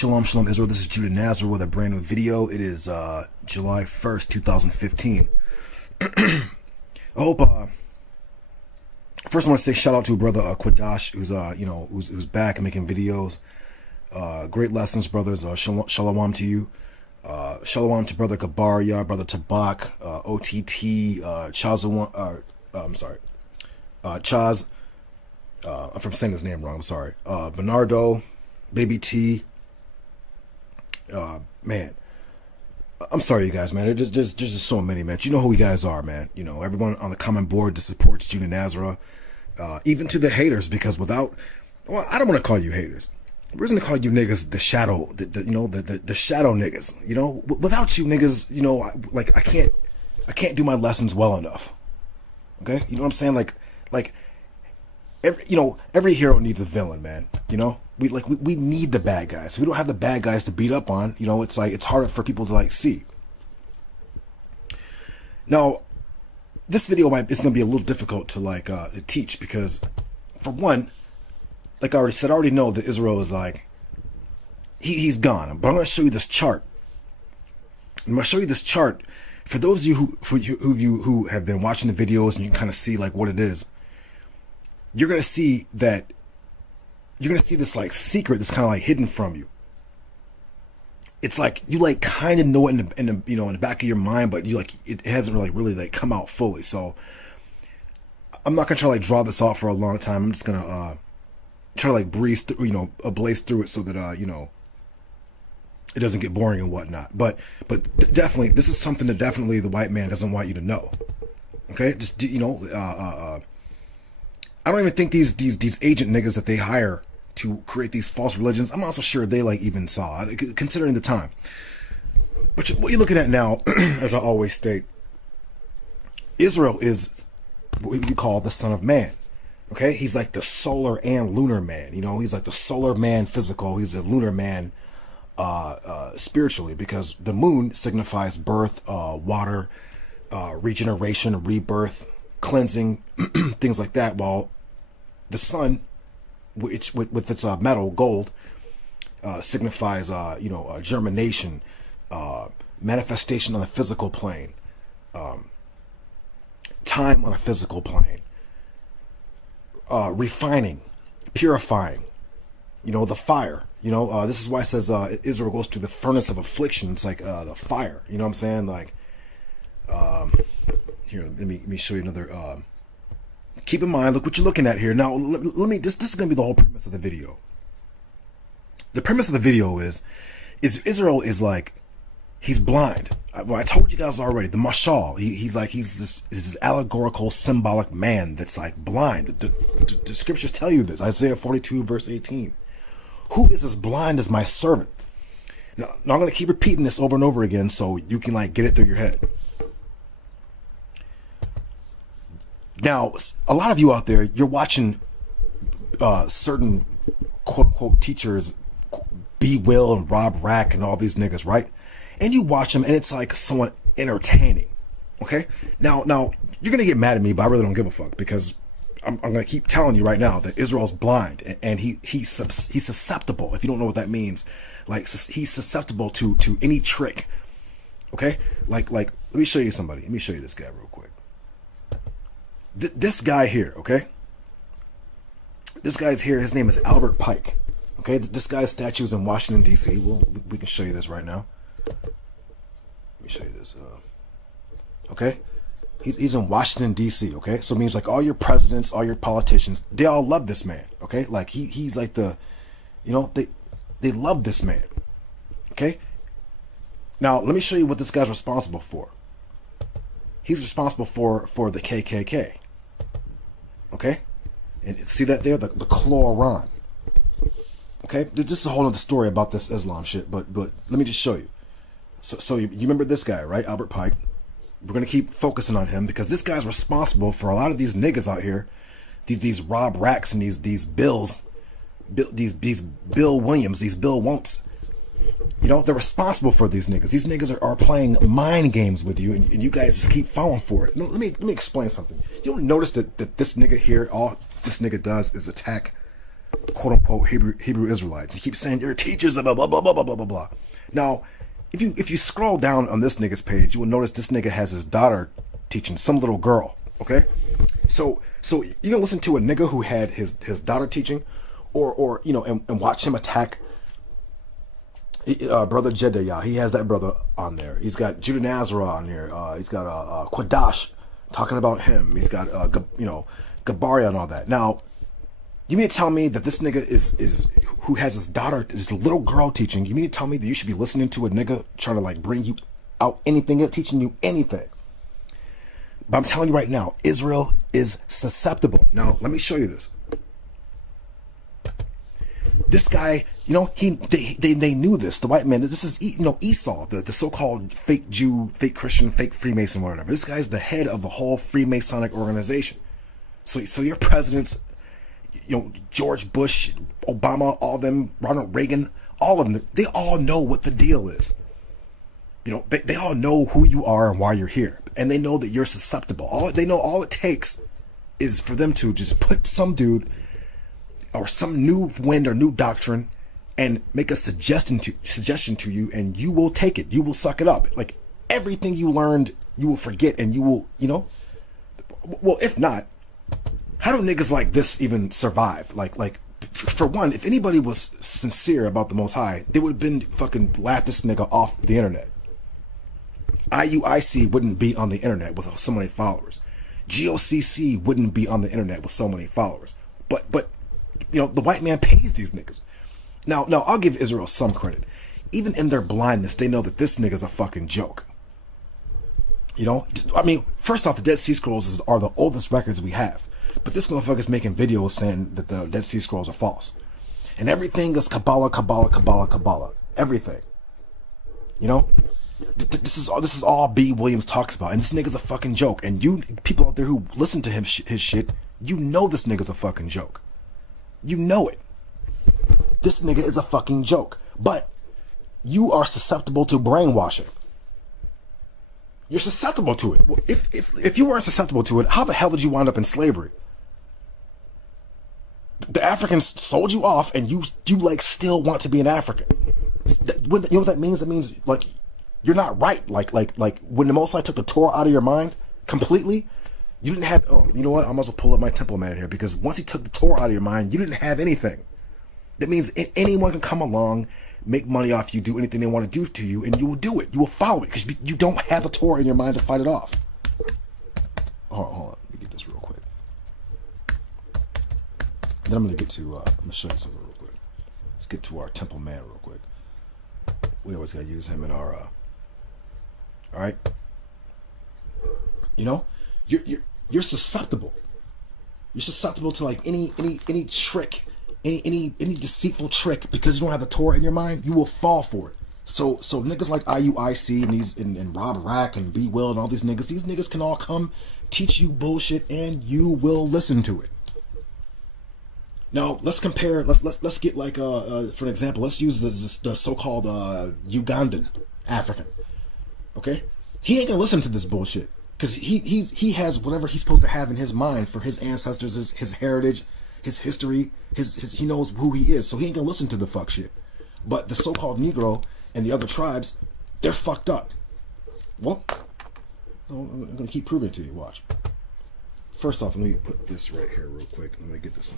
Shalom, shalom, Israel. This is Judah Nazareth with a brand new video. It is July 1st, 2015. I hope, first I want to say shout out to brother Quadash, who's back and making videos. Great lessons, brothers. Shalom to you. Shalom to brother Kabaria, brother Tabak, OTT, Chaz. I'm from saying his name wrong. I'm sorry. Bernardo, Baby T. Man, I'm sorry, you guys, man. There's just so many, man. You know who you guys are, man. You know, everyone on the comment board that supports Judah Nazareth, even to the haters, because well, I don't want to call you haters. We're going to call you niggas the shadow, the shadow niggas. You know, without you niggas, you know, I can't do my lessons well enough. Okay, you know what I'm saying? Like. Every hero needs a villain, man. You know, we need the bad guys. If we don't have the bad guys to beat up on, you know, it's harder for people to see. Now, this video is going to be a little difficult to teach because, for one, like I already said, I already know that Israel is he's gone. But I'm going to show you this chart. I'm going to show you this chart for those of you who have been watching the videos and you can kind of see what it is. You're going to see this secret that's kind of hidden from you. It's you kind of know it in the back of your mind, but it hasn't really come out fully. So I'm not going to try to draw this out for a long time. I'm just going to try to breeze through, blaze through it so that it doesn't get boring and whatnot. But definitely this is something that definitely the white man doesn't want you to know. Okay? Just I don't even think these agent niggas that they hire to create these false religions, I'm not so sure they even saw, considering the time. But what you're looking at now, as I always state, Israel is what we call the son of man. Okay, he's like the solar and lunar man. You know, he's like the solar man physical. He's the lunar man spiritually, because the moon signifies birth, water, regeneration, rebirth, cleansing, things like that, while the sun, which with its metal gold, signifies germination, manifestation on a physical plane, time on a physical plane, refining, purifying, the fire. This is why it says Israel goes through the furnace of affliction. It's the fire. You know what I'm saying? Here, let me show you another. Keep in mind, look what you're looking at here. Now, this is going to be the whole premise of the video. The premise of the video is Israel is he's blind. I told you guys already. The mashal, he's this allegorical, symbolic man that's blind. The scriptures tell you this. Isaiah 42 verse 18. Who is as blind as my servant? Now I'm going to keep repeating this over and over again so you can get it through your head. Now, a lot of you out there, you're watching certain quote-unquote teachers, B. Will and Rob Rack and all these niggas, right? And you watch them and it's somewhat entertaining, okay? Now you're going to get mad at me, but I really don't give a fuck, because I'm going to keep telling you right now that Israel's blind and he's susceptible. If you don't know what that means, he's susceptible to any trick, okay? Let me show you somebody. Let me show you this guy real quick. This guy here, okay? This guy's here. His name is Albert Pike. Okay, this guy's statue is in Washington, D.C. Well, we can show you this right now. Let me show you this. Okay, he's in Washington, D.C. Okay, so it means all your presidents, all your politicians, they all love this man. Okay, he's the, they love this man. Okay. Now let me show you what this guy's responsible for. He's responsible for the KKK. Okay? And see that there? The chloron. Okay? This is a whole other story about this Islam shit, but let me just show you. So you remember this guy, right? Albert Pike. We're going to keep focusing on him because this guy's responsible for a lot of these niggas out here. These Rob Racks and these Bills. These Bill Williams, these Bill Won'ts. They're responsible for these niggas. These niggas are playing mind games with you, and you guys just keep falling for it. Now, let me explain something. You don't notice that this nigga here, all this nigga does is attack quote unquote Hebrew Israelites. He keeps saying your teachers blah blah blah blah blah blah blah blah. Now, if you scroll down on this nigga's page, you will notice this nigga has his daughter teaching some little girl. Okay, so you can listen to a nigga who had his daughter teaching, or you know, and watch him attack brother Jedediah. He has that brother on there. He's got Judah Nazarah on there. He's got Quadash talking about him. He's got you know, Gabaria and all that. Now, you mean to tell me that this nigga is who has his daughter, this little girl teaching? You mean to tell me that you should be listening to a nigga trying to like bring you out anything, teaching you anything? But I'm telling you right now, Israel is susceptible. Now, let me show you this. This guy, you know, they knew this. The white man. This is, you know, Esau, the so-called fake Jew, fake Christian, fake Freemason, whatever. This guy's the head of the whole Freemasonic organization. So your presidents, you know, George Bush, Obama, all of them, Ronald Reagan, all of them, they all know what the deal is. You know, they all know who you are and why you're here, and they know that you're susceptible. All it takes is for them to just put some dude or some new wind or new doctrine and make a suggestion to you, and you will take it. You will suck it up. Like everything you learned, you will forget, and you will, you know. Well, if not, how do niggas like this even survive? Like for one, if anybody was sincere about the Most High, they would have been fucking laughed this nigga off the internet. IUIC wouldn't be on the internet with so many followers. GOCC wouldn't be on the internet with so many followers. But you know, the white man pays these niggas. Now I'll give Israel some credit. Even in their blindness, they know that this nigga's a fucking joke. You know, I mean, first off, the Dead Sea Scrolls are the oldest records we have. But this motherfucker's making videos saying that the Dead Sea Scrolls are false. And everything is Kabbalah. Everything. You know? This is all B. Williams talks about. And this nigga's a fucking joke. And you people out there who listen to him his shit, you know this nigga's a fucking joke. You know it. This nigga is a fucking joke. But you are susceptible to brainwashing. You're susceptible to it. Well, if you weren't susceptible to it, how the hell did you wind up in slavery? The Africans sold you off, and you like still want to be an African. You know what that means? That means like you're not right. Like when the Most High took the Torah out of your mind completely, you didn't have. Oh, you know what? I might as well pull up my temple man here, because once he took the Torah out of your mind, you didn't have anything. That means anyone can come along, make money off you, do anything they want to do to you, and you will do it. You will follow it because you don't have the Torah in your mind to fight it off. Hold on. Let me get this real quick. Then I'm gonna get to. I'm gonna show you something real quick. Let's get to our temple man real quick. We always gotta use him in our. All right. You know, you're susceptible. You're susceptible to like any trick. Any deceitful trick, because you don't have the Torah in your mind, you will fall for it. So niggas like IUIC and these and Rob Rack and B Will and all these niggas can all come teach you bullshit and you will listen to it. Now let's compare. Let's get like for an example. Let's use the so-called Ugandan African. Okay, he ain't gonna listen to this bullshit because he has whatever he's supposed to have in his mind for his ancestors, his heritage, his history, his he knows who he is, so he ain't gonna listen to the fuck shit. But the so-called Negro and the other tribes, they're fucked up. Well, I'm gonna keep proving it to you. Watch. First off, let me put this right here real quick. I'm gonna get this.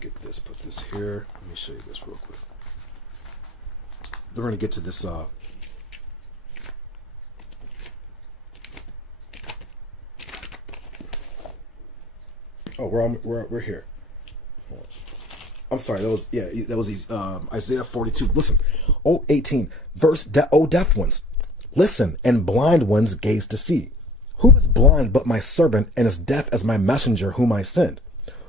Get this. Put this here. Let me show you this real quick. Then we're gonna get to this. Oh, we're here. I'm sorry. That was these Isaiah 42. Listen, 18 verse. O deaf ones, listen, and blind ones gaze to see. Who is blind but my servant, and is deaf as my messenger whom I send?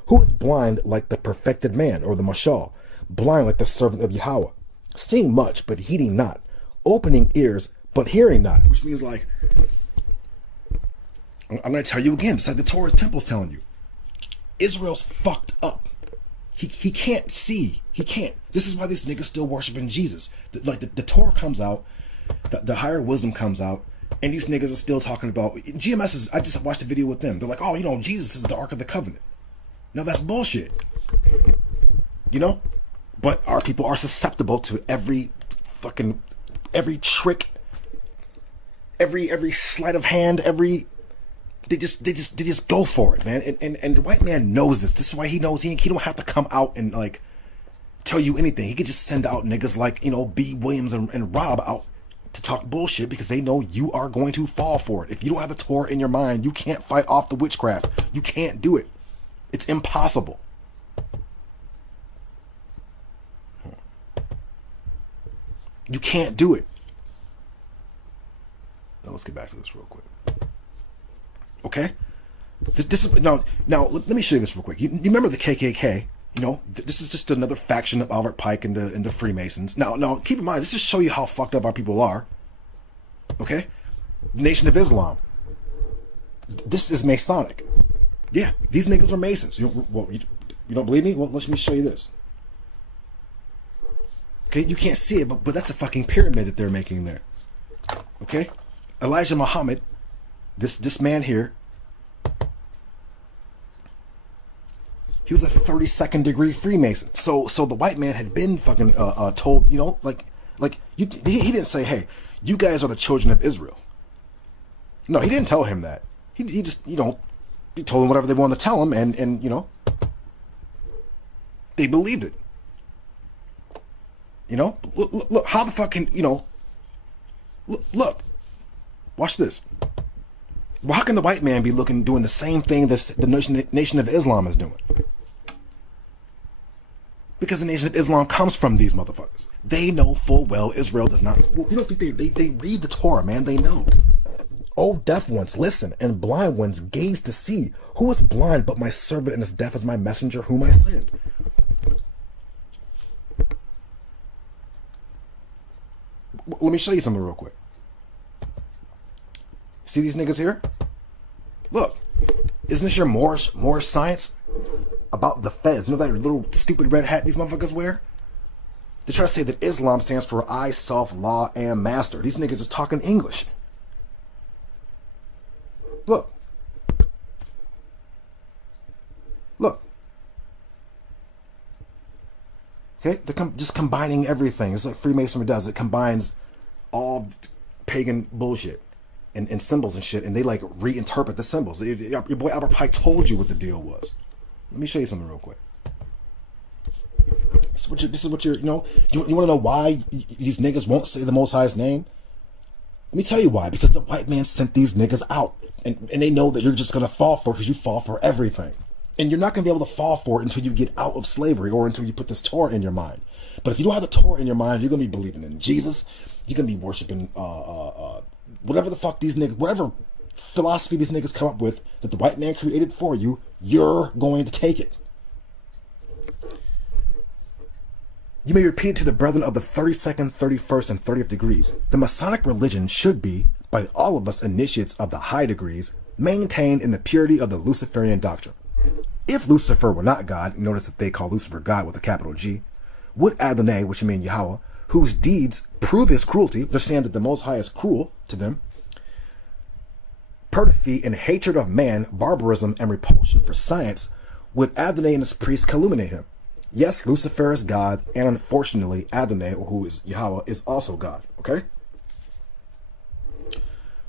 Who is blind like the perfected man, or the mashal, blind like the servant of Yahweh, seeing much but heeding not, opening ears but hearing not? Which means like, I'm going to tell you again, just like the Torah temple's telling you, Israel's fucked up. He can't see. He can't. This is why these niggas still worshiping Jesus. The Torah comes out, the higher wisdom comes out, and these niggas are still talking about GMS. I just watched a video with them. They're like, oh, you know, Jesus is the Ark of the Covenant. No, that's bullshit. You know? But our people are susceptible to every trick, every sleight of hand, they just go for it, man. And the white man knows this. This is why he knows he don't have to come out and like tell you anything. He could just send out niggas like, you know, B. Williams and Rob out to talk bullshit because they know you are going to fall for it. If you don't have the Torah in your mind, you can't fight off the witchcraft. You can't do it. It's impossible. You can't do it. Now let's get back to this real quick. Okay? This is now let me show you this real quick. You remember the KKK? You know, this is just another faction of Albert Pike and the Freemasons. Now keep in mind, this just show you how fucked up our people are. Okay? Nation of Islam. This is Masonic. Yeah, these niggas are Masons. You don't believe me? Well, let me show you this. Okay, you can't see it, but that's a fucking pyramid that they're making there. Okay? Elijah Muhammad, this man here, he was a 32nd degree Freemason. So the white man had been fucking told, you know, he didn't say, hey, you guys are the children of Israel. No, he didn't tell him that. He just, you know, he told him whatever they wanted to tell him, and you know, they believed it. You know, look how the fucking, you know, look, watch this. Well, how can the white man be doing the same thing that the Nation of Islam is doing? Because the Nation of Islam comes from these motherfuckers. They know full well Israel does not. Well, you don't think they read the Torah, man? They know. Oh, deaf ones, listen, and blind ones, gaze to see. Who is blind but my servant, and as deaf as my messenger whom I send? Let me show you something real quick. See these niggas here? Look, isn't this your Moorish science about the fez? You know that little stupid red hat these motherfuckers wear? They try to say that Islam stands for I, self, law, and master. These niggas is talking English. Look. Look. Okay, they're just combining everything. It's like Freemasonry does. It combines all pagan bullshit and symbols and shit, and they like reinterpret the symbols. Your boy Albert Pike told you what the deal was. Let me show you something real quick. This is what you're, you know, you want to know why these niggas won't say the Most High's name? Let me tell you why. Because the white man sent these niggas out, and they know that you're just gonna fall for it because you fall for everything. And you're not going to be able to fall for it until you get out of slavery or until you put this Torah in your mind. But if you don't have the Torah in your mind, you're going to be believing in Jesus. You're going to be worshiping whatever the fuck these niggas, whatever philosophy these niggas come up with that the white man created for you, you're going to take it. You may repeat it to the brethren of the 32nd, 31st, and 30th degrees. The Masonic religion should be, by all of us initiates of the high degrees, maintained in the purity of the Luciferian doctrine. If Lucifer were not God, notice that they call Lucifer God with a capital G, would Adonai, which means Yahweh, whose deeds prove his cruelty, they're saying that the Most High is cruel to them, perfidy and hatred of man, barbarism, and repulsion for science, would Adonai and his priests calumniate him. Yes, Lucifer is God, and unfortunately, Adonai, who is Yahweh, is also God, okay?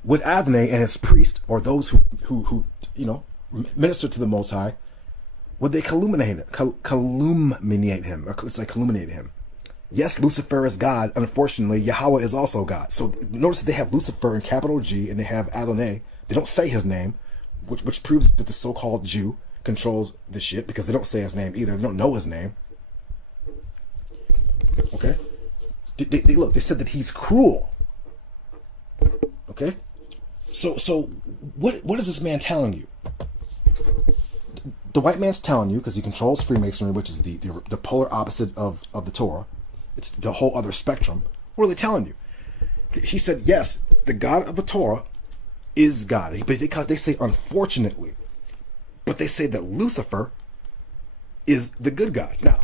Would Adonai and his priest, or those who you know, minister to the Most High, would they calumniate him? Or it's like calumniate him. Yes, Lucifer is God. Unfortunately, Yahweh is also God. So notice that they have Lucifer in capital G and they have Adonai. They don't say his name, which proves that the so-called Jew controls the shit because they don't say his name either. They don't know his name. Okay? They said that he's cruel. Okay? So what is this man telling you? The white man's telling you, because he controls Freemasonry, which is the polar opposite of the Torah. It's the whole other spectrum. What are they telling you? He said, yes, the God of the Torah is God. But they say, unfortunately. But they say that Lucifer is the good God. Now,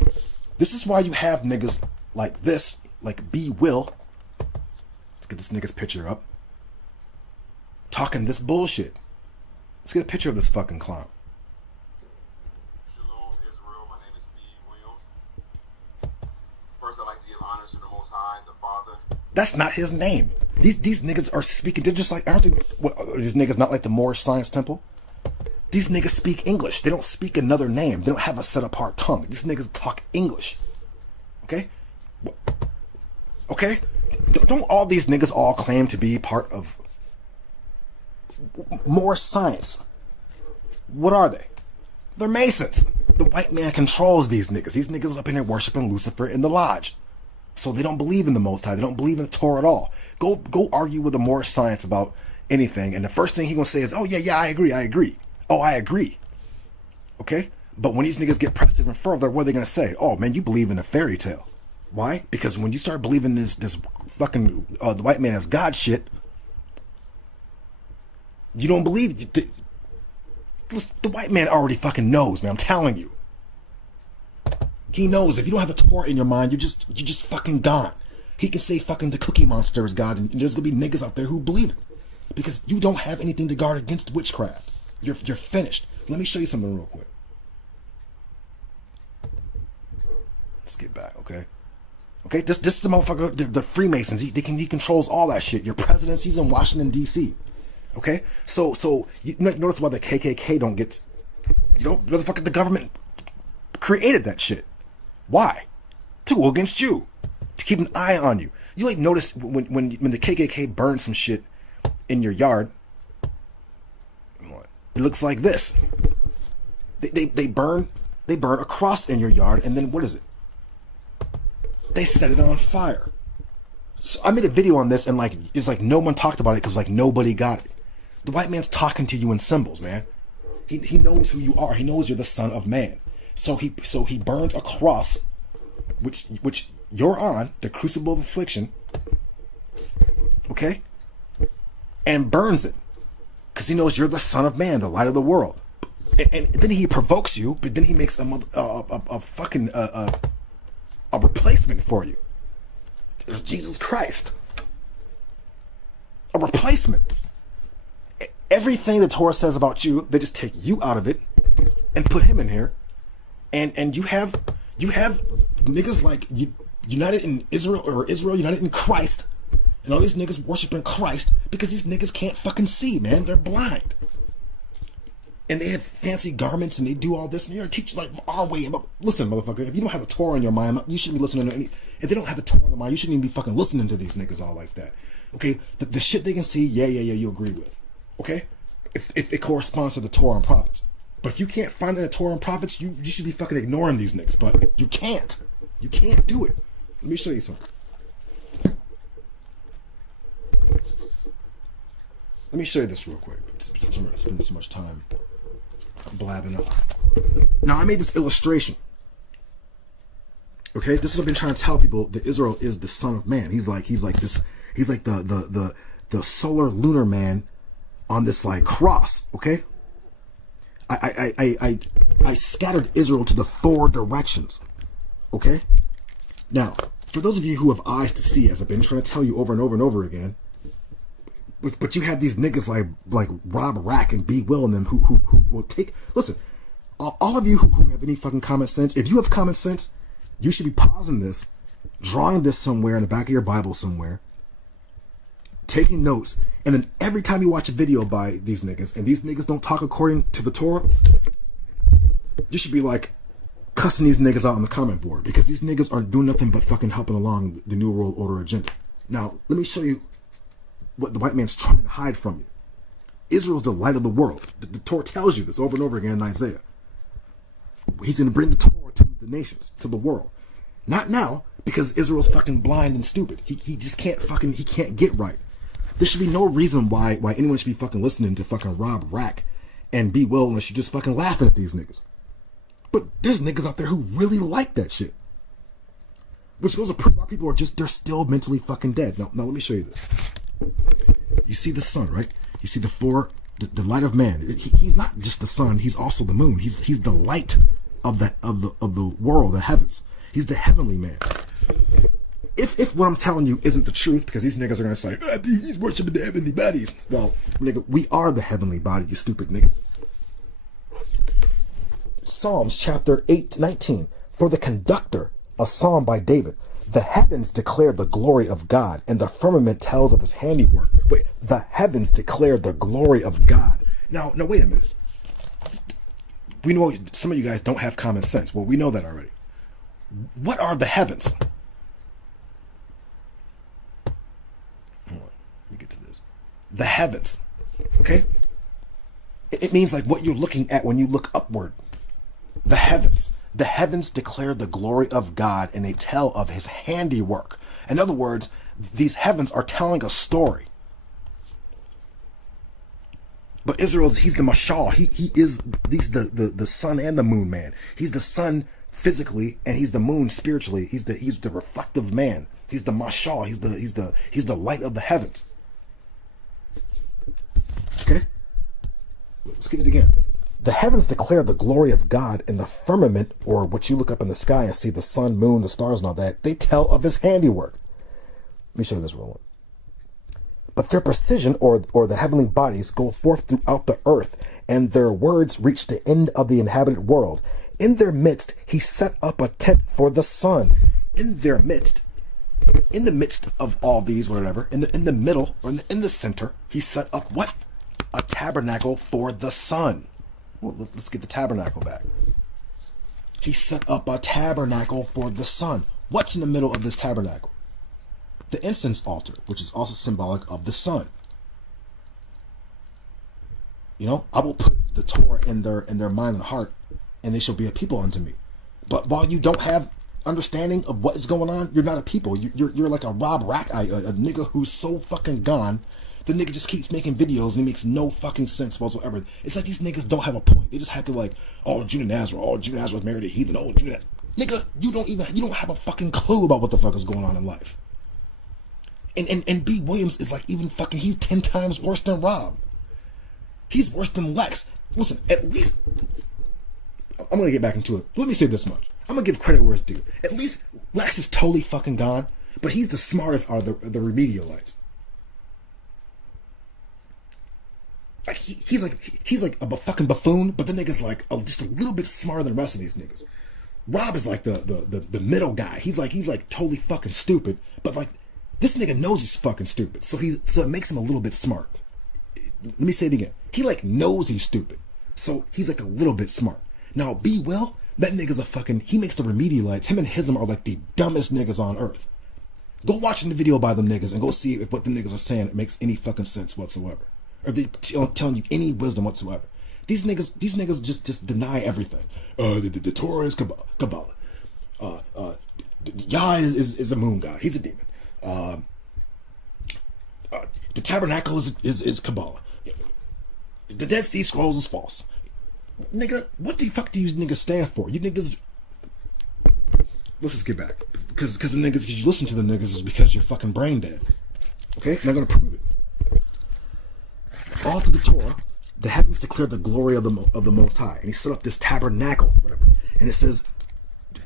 this is why you have niggas like this, like B. Will. Let's get this nigga's picture up. Talking this bullshit. Let's get a picture of this fucking clown. That's not his name. These niggas are speaking. They're just like, aren't they? What, are these niggas not like the Moorish Science Temple? These niggas speak English. They don't speak another name. They don't have a set apart tongue. These niggas talk English. Okay? Okay? Don't all these niggas all claim to be part of Moorish science? What are they? They're Masons. The white man controls these niggas. These niggas up in here worshiping Lucifer in the lodge. So they don't believe in the Most High. They don't believe in the Torah at all. Go argue with a Moorish science about anything, and the first thing he gonna say is, "Oh yeah, I agree. Oh, I agree." Okay? But when these niggas get pressed even further, what are they gonna say? "Oh man, you believe in a fairy tale." Why? Because when you start believing this fucking the white man as God shit, you don't believe. The white man already fucking knows, man. I'm telling you. He knows if you don't have a Torah in your mind, you're just fucking gone. He can say fucking the Cookie Monster is God, and there's gonna be niggas out there who believe it because you don't have anything to guard against witchcraft. You're finished. Let me show you something real quick. Let's get back, okay? Okay, this is the motherfucker. The Freemasons. He controls all that shit. Your presidency's in Washington D.C. Okay, so you notice why the KKK don't get, motherfucker, the government created that shit. Why? To go against you, to keep an eye on you. You like notice when the KKK burns some shit in your yard, it looks like this. They burn a cross in your yard, and then what is it? They set it on fire. So I made a video on this, and it's like no one talked about it because like nobody got it. The white man's talking to you in symbols, man. He knows who you are. He knows you're the son of man. So he burns a cross, which you're on, the crucible of affliction, okay, and burns it, because he knows you're the son of man, the light of the world. And then he provokes you, but then he makes a fucking replacement for you. There's Jesus Christ, a replacement. Everything the Torah says about you, they just take you out of it and put him in here. And you have niggas like united in Israel, or Israel united in Christ, and all these niggas worshiping Christ because these niggas can't fucking see, man. They're blind. And they have fancy garments and they do all this, and you're teaching like our way. Listen, motherfucker, if you don't have a Torah in your mind, you shouldn't be listening to any. If they don't have the Torah in their mind, you shouldn't even be fucking listening to these niggas all like that. Okay, the shit they can see, yeah, you agree with. Okay, if it corresponds to the Torah and prophets. But if you can't find the Torah and prophets, you should be fucking ignoring these niggas. But you can't. You can't do it. Let me show you something. Let me show you this real quick. Spend so much time blabbing up. Now I made this illustration. Okay, this is what I've been trying to tell people, that Israel is the son of man. He's like the solar lunar man on this like cross. Okay. I scattered Israel to the 4 directions. Okay? Now, for those of you who have eyes to see, as I've been trying to tell you over and over and over again, but you have these niggas like Rob Rack and B. Will and them who will take... Listen, all of you who have any fucking common sense, if you have common sense, you should be pausing this, drawing this somewhere in the back of your Bible somewhere, taking notes, and then every time you watch a video by these niggas, and these niggas don't talk according to the Torah, you should be like cussing these niggas out on the comment board, because these niggas aren't doing nothing but fucking helping along the New World Order agenda. Now, let me show you what the white man's trying to hide from you. Israel's the light of the world. The Torah tells you this over and over again in Isaiah. He's going to bring the Torah to the nations, to the world. Not now, because Israel's fucking blind and stupid. He just can't fucking, he can't get right. There should be no reason why anyone should be fucking listening to fucking Rob Rack and B. Will unless you're just fucking laughing at these niggas. But there's niggas out there who really like that shit. Which goes to prove our people are just, they're still mentally fucking dead. Now let me show you this. You see the sun, right? You see the light of man. He's not just the sun, he's also the moon. He's the light of the world, the heavens. He's the heavenly man. If what I'm telling you isn't the truth, because these niggas are gonna say, he's worshiping the heavenly bodies. Well, nigga, we are the heavenly body, you stupid niggas. Psalms chapter 8:19. For the conductor, a psalm by David. The heavens declare the glory of God, and the firmament tells of his handiwork. Wait, the heavens declare the glory of God. Now, wait a minute. We know some of you guys don't have common sense. Well, we know that already. What are the heavens? Hold on, let me get to this. The heavens, okay? It means like what you're looking at when you look upward. The heavens. The heavens declare the glory of God, and they tell of his handiwork. In other words, these heavens are telling a story. But Israel's, he's the mashal. He's the sun and the moon man. He's the sun physically, and he's the moon spiritually. He's the reflective man. He's the mashal. He's the light of the heavens. Okay? Let's get it again. The heavens declare the glory of God, in the firmament, or what you look up in the sky and see the sun, moon, the stars, and all that, they tell of his handiwork. Let me show you this real one. But their precision, or the heavenly bodies, go forth throughout the earth, and their words reach the end of the inhabited world. In their midst, he set up a tent for the sun. In their midst, in the midst of all these, whatever, in the middle, or in the center, he set up what? A tabernacle for the sun. Well, let's get the tabernacle back. He set up a tabernacle for the sun. What's in the middle of this tabernacle? The incense altar, which is also symbolic of the sun. You know, I will put the Torah in their mind and heart, and they shall be a people unto me. But while you don't have understanding of what is going on, you're not a people. You're like a Rob Rackeye, a nigga who's so fucking gone. The nigga just keeps making videos and he makes no fucking sense whatsoever. It's like these niggas don't have a point. They just have to like, oh, Judah Nazareth, oh, Judah Nazareth married a heathen, oh, Judah. Nigga, you don't have a fucking clue about what the fuck is going on in life. And B. Williams is like even fucking, he's 10 times worse than Rob. He's worse than Lex. Listen, at least, I'm going to get back into it. Let me say this much. I'm going to give credit where it's due. At least Lex is totally fucking gone, but he's the smartest out of the remedialites. Like he's like a fucking buffoon, but the nigga's like just a little bit smarter than the rest of these niggas. Rob is like the middle guy. He's like totally fucking stupid, but like this nigga knows he's fucking stupid, so it makes him a little bit smart. Let me say it again. He like knows he's stupid, so he's like a little bit smart. Now B. Will, that nigga's a fucking, he makes the remedialites. Him and Hism are like the dumbest niggas on earth. Go watch the video by them niggas and go see if what the niggas are saying it makes any fucking sense whatsoever. Or they telling you any wisdom whatsoever. These niggas just deny everything. The Torah is Kabbalah. Yah is a moon god. He's a demon. The tabernacle is Kabbalah. The Dead Sea Scrolls is false. Nigga, what the fuck do you niggas stand for? You niggas. Let's just get back. Because the niggas, because you listen to the niggas is because you're fucking brain dead. Okay? And I'm gonna prove it. All through the Torah, the heavens declare the glory of the Most High, and he set up this tabernacle, whatever. And it says,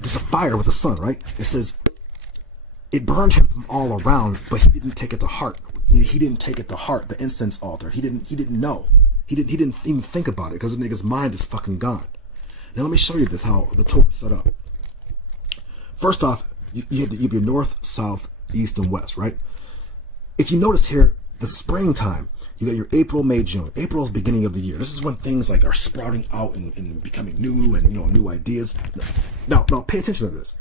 there's a fire with the sun, right? It says, it burned him from all around, but he didn't take it to heart. He didn't take it to heart. The incense altar. He didn't know. He didn't even think about it because the nigga's mind is fucking gone. Now let me show you this how the Torah is set up. First off, you have your north, south, east, and west, right? If you notice here, the springtime, you got your April, May, June. April is the beginning of the year. This is when things like are sprouting out and becoming new and new ideas. Now pay attention to this.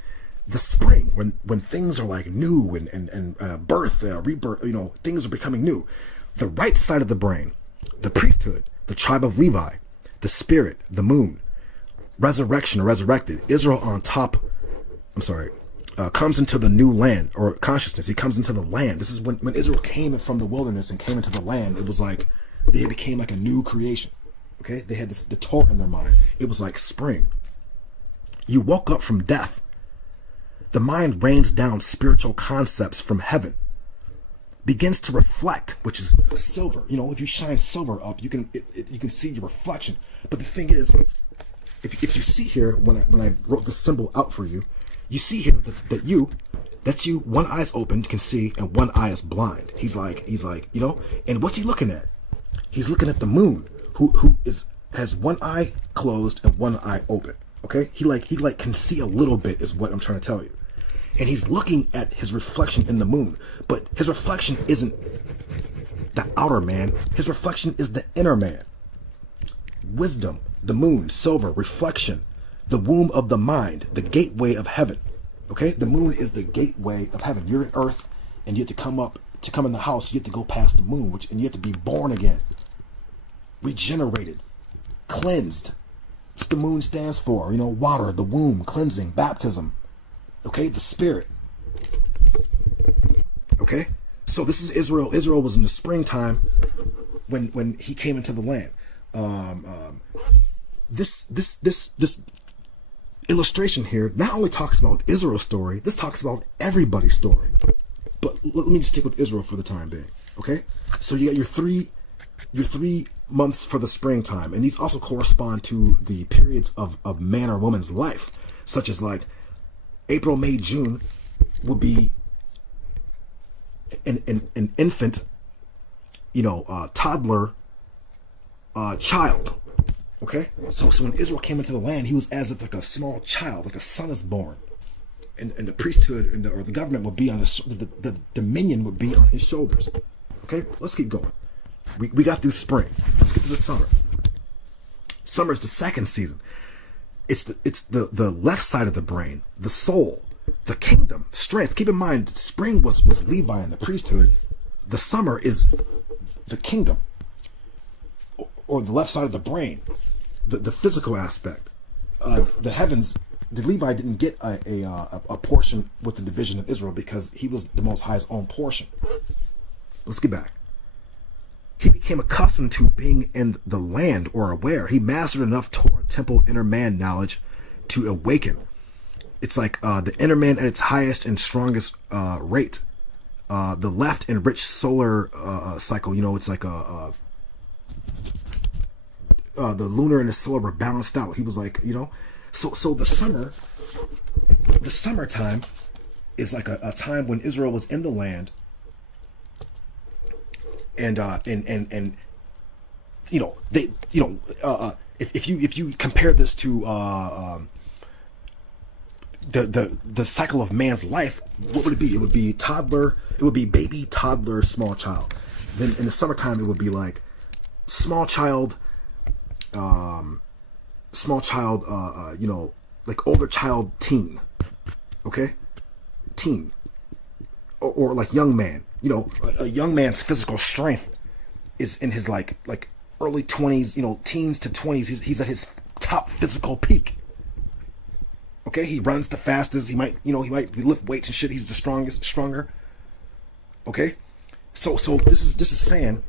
The spring, when things are like new and birth, rebirth, things are becoming new. The right side of the brain, the priesthood, the tribe of Levi, the spirit, the moon, resurrection or resurrected, Israel on top. Comes into the new land or consciousness. He comes into the land. This is when Israel came from the wilderness and came into the land. It was like they became like a new creation. Okay, they had the Torah in their mind. It was like spring. You woke up from death. The mind rains down spiritual concepts from heaven. Begins to reflect, which is silver. If you shine silver up, you can see your reflection. But the thing is, if you see here when I wrote the symbol out for you. You see here that's you, one eye's open, can see, and one eye is blind. He's like, and what's he looking at? He's looking at the moon, who has one eye closed and one eye open. Okay? He can see a little bit is what I'm trying to tell you. and he's looking at his reflection in the moon. But his reflection isn't the outer man. His reflection is the inner man. Wisdom, the moon, silver, reflection, the womb of the mind, the gateway of heaven. Okay? The moon is the gateway of heaven. You're in earth, and you have to come up, to come in the house, you have to go past the moon, and you have to be born again. Regenerated. Cleansed. That's what the moon stands for. You know, water, the womb, cleansing, baptism. Okay? The spirit. Okay? So this is Israel. Israel was in the springtime when he came into the land. This illustration here not only talks about Israel's story, this talks about everybody's story. But let me just stick with Israel for the time being. Okay? So you got your three months for the springtime, and these also correspond to the periods of man or woman's life, such as like April, May, June would be an infant, you know, toddler, child. Okay, so when Israel came into the land, he was as if like a small child, like a son is born, and the priesthood or the government would be on the dominion would be on his shoulders. Okay, let's keep going. We got through spring. Let's get to the summer. Summer is the second season. It's the left side of the brain, the soul, the kingdom, strength. Keep in mind, spring was Levi and the priesthood. The summer is the kingdom, or the left side of the brain, the physical aspect. The heavens, the Levi didn't get a portion with the division of Israel because he was the Most High's own portion. Let's get back. He became accustomed to being in the land or aware. He mastered enough Torah, temple, inner man knowledge to awaken. It's like the inner man at its highest and strongest rate. The left enriched solar cycle, you know, it's like the lunar and the solar were balanced out. He was like, you know, so the summertime is like a time when Israel was in the land, and you know, they, you know, if you compare this to the cycle of man's life, what would it be? It would be toddler, it would be baby, toddler, small child. Then in the summertime, it would be like small child, you know, like older child, teen, okay? Teen, or like young man. You know, a young man's physical strength is in his like early 20s, you know, teens to 20s. He's at his top physical peak. Okay, he runs the fastest. He might lift weights and shit. He's the stronger. Okay, so this is saying.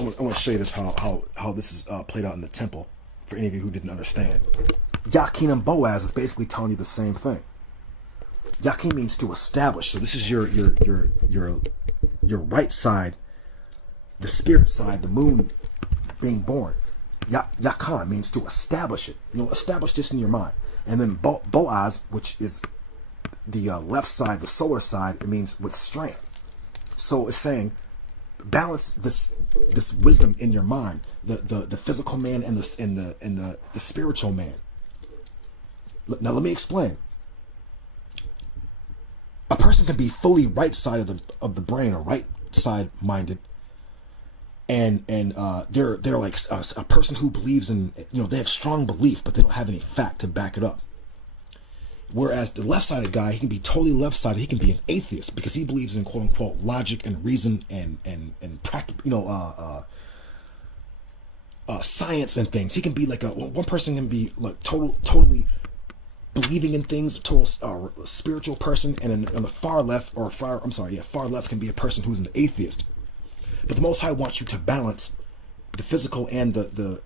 I want to show you this how this is played out in the temple for any of you who didn't understand. Yakin and Boaz is basically telling you the same thing. Yakin means to establish. So this is your right side, the spirit side, the moon being born. Yakan means to establish it. You know, establish this in your mind. And then Boaz, which is the left side, the solar side, it means with strength. So it's saying balance this wisdom in your mind, the physical man and the spiritual man. Now let me explain. A person can be fully right side of the brain, or right side minded, and they're like a person who believes in, you know, they have strong belief, but they don't have any fact to back it up. Whereas the left-sided guy, he can be totally left-sided. He can be an atheist because he believes in quote unquote logic and reason and practical, you know, science and things. He can be like one person can be like totally believing in things, total spiritual person, and on the far left can be a person who's an atheist. But the Most High wants you to balance the physical and the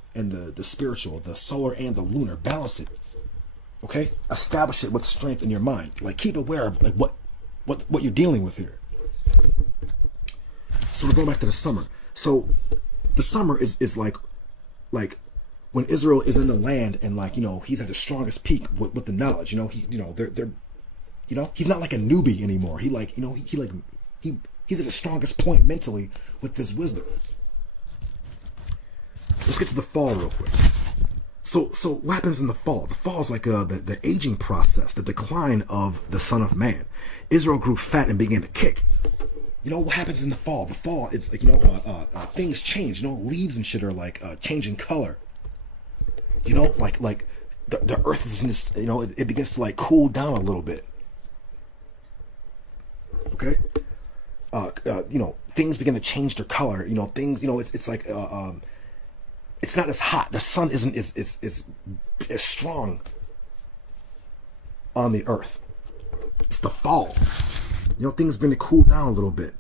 spiritual, the solar and the lunar. Balance it, okay? Establish it with strength in your mind. Like, keep aware of like what you're dealing with here. So we're going back to the summer. So the summer is like when Israel is in the land, and like, you know, he's at the strongest peak with the knowledge. You know, they're you know, he's not like a newbie anymore. He like, you know, he's at the strongest point mentally with this wisdom. Let's get to the fall real quick. So what happens in the fall? The fall is like the aging process, the decline of the Son of Man. Israel grew fat and began to kick. You know what happens in the fall? The fall is like, things change. Leaves and shit are like changing color. Like the earth is in this. It begins to like cool down a little bit. Okay. Things begin to change their color. Things. It's like it's not as hot. The sun isn't is strong on the earth. It's the fall. Things begin to cool down a little bit.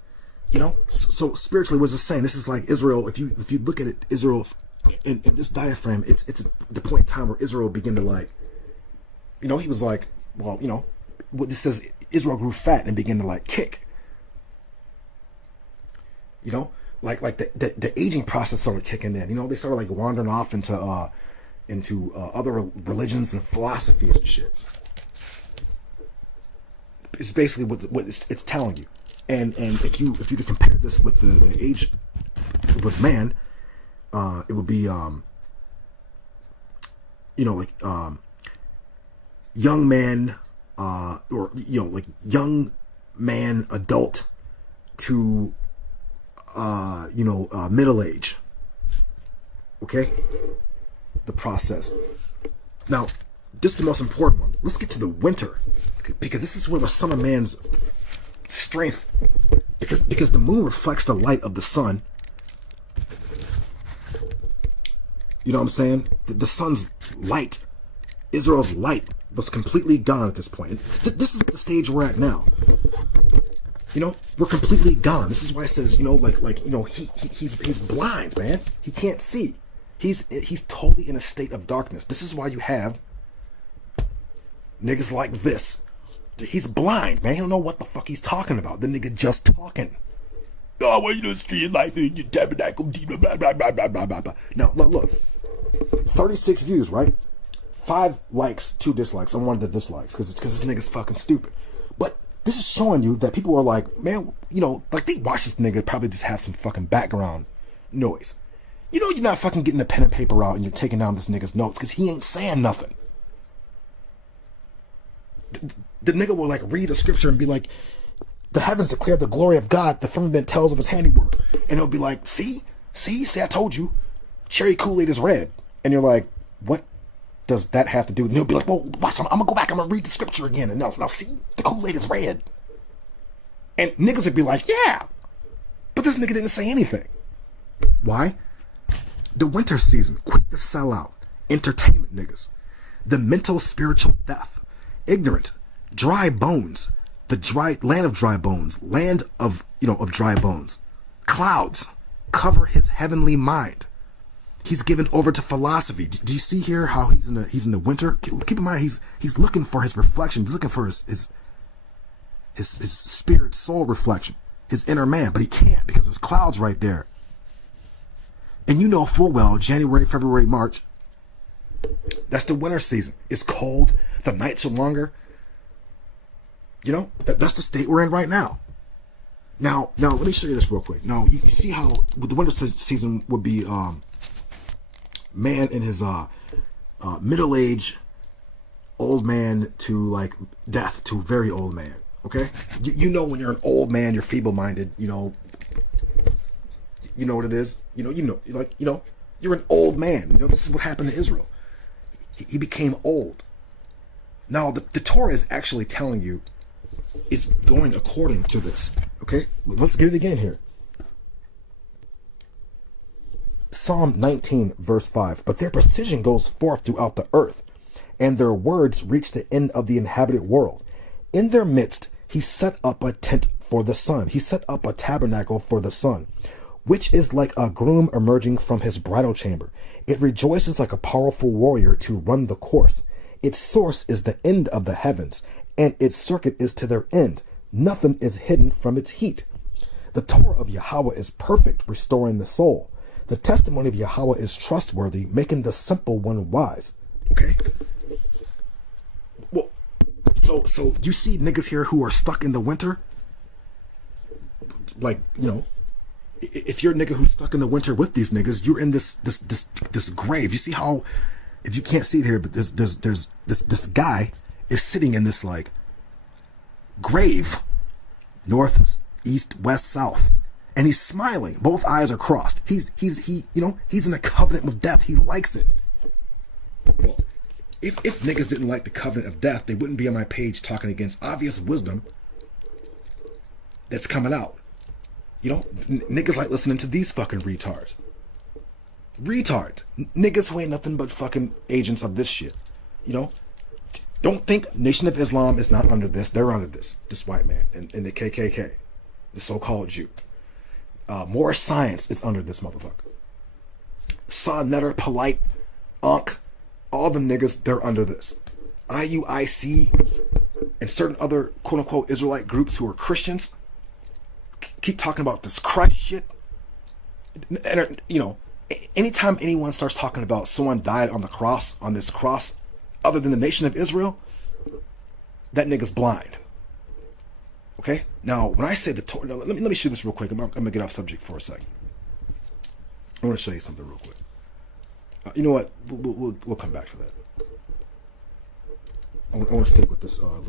So spiritually, what's it saying? This is like Israel. If you look at it, Israel in this diaphragm, it's the point in time where Israel began to like, he was like, well, what this says, Israel grew fat and began to like kick. Like the aging process started kicking in. They started like wandering off into other religions and philosophies and shit. It's basically what it's telling you. And if you compare this with the age with man, it would be young man, or like young man, adult to middle age. Okay, the process. Now, this is the most important one. Let's get to the winter, because this is where the Son of Man's strength, because the moon reflects the light of the sun. You know what I'm saying? The sun's light, Israel's light, was completely gone at this point. This is the stage we're at now. We're completely gone. This is why it says, he's blind, man. He can't see. He's totally in a state of darkness. This is why you have niggas like this. He's blind, man. He don't know what the fuck he's talking about. The nigga just talking. Oh, well, street life in your tabernacle, blah, blah, blah, blah, blah, blah, blah. Now, look. 36 views, right? 5 likes, 2 dislikes. I wanted the dislikes because this nigga's fucking stupid. But this is showing you that people are like, man, like they watch this nigga probably just have some fucking background noise. You're not fucking getting the pen and paper out and you're taking down this nigga's notes because he ain't saying nothing. The nigga will like read a scripture and be like, the heavens declare the glory of God, the firmament tells of his handiwork. And he'll be like, see, I told you, cherry Kool-Aid is red. And you're like, what does that have to do with it? And he'll be like, well, watch, I'm gonna go back, I'm gonna read the scripture again. And now see, the Kool-Aid is red. And niggas would be like, yeah, but this nigga didn't say anything. Why? The winter season, quick to sell out, entertainment niggas, the mental spiritual death, ignorant, dry bones, the dry land of dry bones, land of dry bones, clouds cover his heavenly mind. He's given over to philosophy. Do you see here how he's in the winter? Keep in mind he's looking for his reflection. He's looking for his spirit soul reflection, his inner man, but he can't because there's clouds right there. And you know full well, January, February, March, that's the winter season. It's cold. The nights are longer. That's the state we're in right now. Now, let me show you this real quick. Now, you see how the winter season would be man in his middle age, old man to like death to very old man. Okay, when you're an old man, you're feeble-minded. You know what it is. You're an old man. This is what happened to Israel. He became old. Now, the Torah is actually telling you, is going according to this. Okay, let's get it again here. Psalm 19, verse 5. But their precision goes forth throughout the earth, and their words reach the end of the inhabited world. In their midst, he set up a tent for the sun. He set up a tabernacle for the sun, which is like a groom emerging from his bridal chamber. It rejoices like a powerful warrior to run the course. Its source is the end of the heavens, and its circuit is to their end. Nothing is hidden from its heat. The Torah of Yahweh is perfect, restoring the soul. The testimony of Yahweh is trustworthy, making the simple one wise. Okay? Well, so you see niggas here who are stuck in the winter? Like, if you're a nigga who's stuck in the winter with these niggas, you're in this grave. You see how if you can't see it here, but there's this guy is sitting in this like grave, north, east, west, south, and he's smiling. Both eyes are crossed. He's in a covenant with death. He likes it. Well, if niggas didn't like the covenant of death, they wouldn't be on my page talking against obvious wisdom that's coming out. Niggas like listening to these fucking retards. Niggas who ain't nothing but fucking agents of this shit. Don't think Nation of Islam is not under this. They're under this white man and the KKK, the so-called Jew. More Science is under this motherfucker. Saw Netter, Polite, Ankh, all the niggas, they're under this. IUIC and certain other quote-unquote Israelite groups who are Christians keep talking about this Christ shit. And, anytime anyone starts talking about someone died on this cross, other than the Nation of Israel, that nigga's blind. Okay? Now, when I say the Torah, let me show this real quick. I'm gonna get off subject for a second. I want to show you something real quick. You know what? We'll come back to that. I want to stick with this little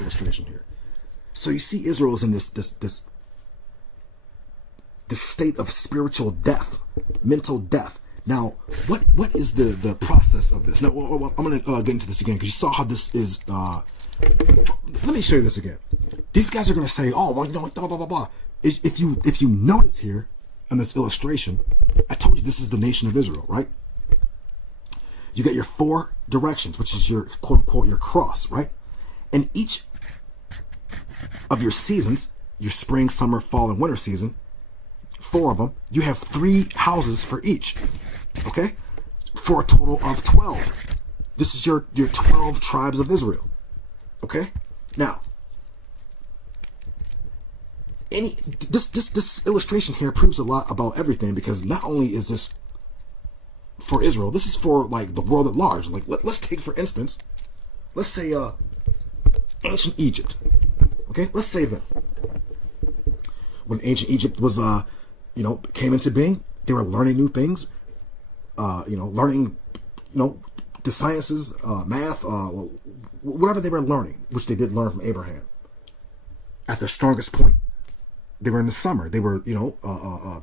illustration here. So you see, Israel is in this state of spiritual death, mental death. Now, what is the process of this? Now, I'm going to get into this again because you saw how this is. Let me show you this again. These guys are going to say, "Oh, well, blah blah blah blah." If you notice here in this illustration, I told you this is the Nation of Israel, right? You got your 4 directions, which is your quote unquote your cross, right? And each of your seasons, your spring, summer, fall, and winter season, 4 of them, you have 3 houses for each. Okay? For a total of 12. This is your 12 tribes of Israel. Okay? Now, this illustration here proves a lot about everything, because not only is this for Israel, this is for like the world at large. Like let's take, for instance, let's say ancient Egypt. Okay? Let's say that when ancient Egypt was came into being, they were learning new things, learning, the sciences, math, whatever they were learning, which they did learn from Abraham. At their strongest point, they were in the summer. They were,